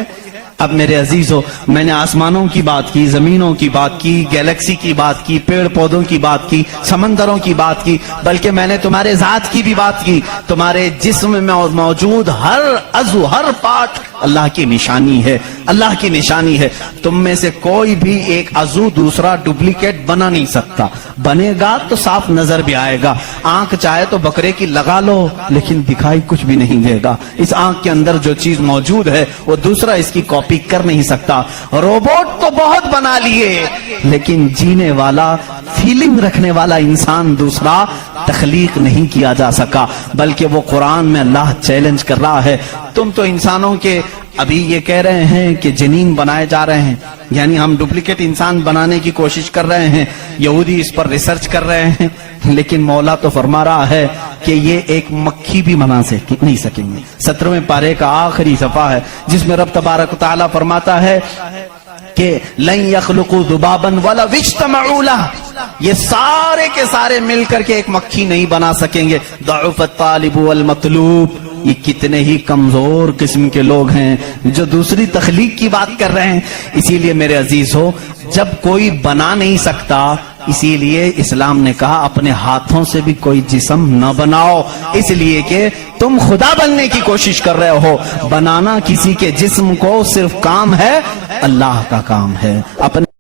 اب میرے عزیزو، میں نے آسمانوں کی بات کی، زمینوں کی بات کی، گیلیکسی کی بات کی، پیڑ پودوں کی بات کی، سمندروں کی بات کی، بلکہ میں نے تمہارے ذات کی بھی بات کی۔ تمہارے جسم میں موجود ہر عضو، ہر پارٹ اللہ کی نشانی ہے، اللہ کی نشانی ہے۔ تم میں سے کوئی بھی ایک عضو دوسرا ڈپلیکیٹ بنا نہیں سکتا، بنے گا تو صاف نظر بھی آئے گا۔ آنکھ چاہے تو بکرے کی لگا لو لیکن دکھائی کچھ بھی نہیں دے گا۔ اس آنکھ کے اندر جو چیز موجود ہے وہ دوسرا اس کی کاپی کر نہیں سکتا۔ روبوٹ تو بہت بنا لیے لیکن جینے والا، فیلنگ رکھنے والا انسان دوسرا تخلیق نہیں کیا جا سکا، بلکہ وہ قرآن میں اللہ چیلنج کر رہا ہے۔ تم تو انسانوں کے ابھی یہ کہہ رہے ہیں کہ جنین بنائے جا رہے ہیں، یعنی ہم ڈپلیکیٹ انسان بنانے کی کوشش کر رہے ہیں، یہودی اس پر ریسرچ کر رہے ہیں، لیکن مولا تو فرما رہا ہے کہ یہ ایک مکھی بھی بنا نہیں سکیں گے۔ 17ویں پارے کا آخری صفحہ ہے جس میں رب تبارک و تعالیٰ فرماتا ہے کہ لن يخلقوا ذبابا ولو اجتمعوا له، یہ سارے کے سارے مل کر کے ایک مکھی نہیں بنا سکیں گے۔ ضعف الطالب والمطلوب، یہ کتنے ہی کمزور قسم کے لوگ ہیں جو دوسری تخلیق کی بات کر رہے ہیں۔ اسی لیے میرے عزیز ہو، جب کوئی بنا نہیں سکتا، اسی لیے اسلام نے کہا اپنے ہاتھوں سے بھی کوئی جسم نہ بناؤ، اس لیے کہ تم خدا بننے کی کوشش کر رہے ہو۔ بنانا کسی کے جسم کو صرف کام ہے، اللہ کا کام ہے۔ اپنے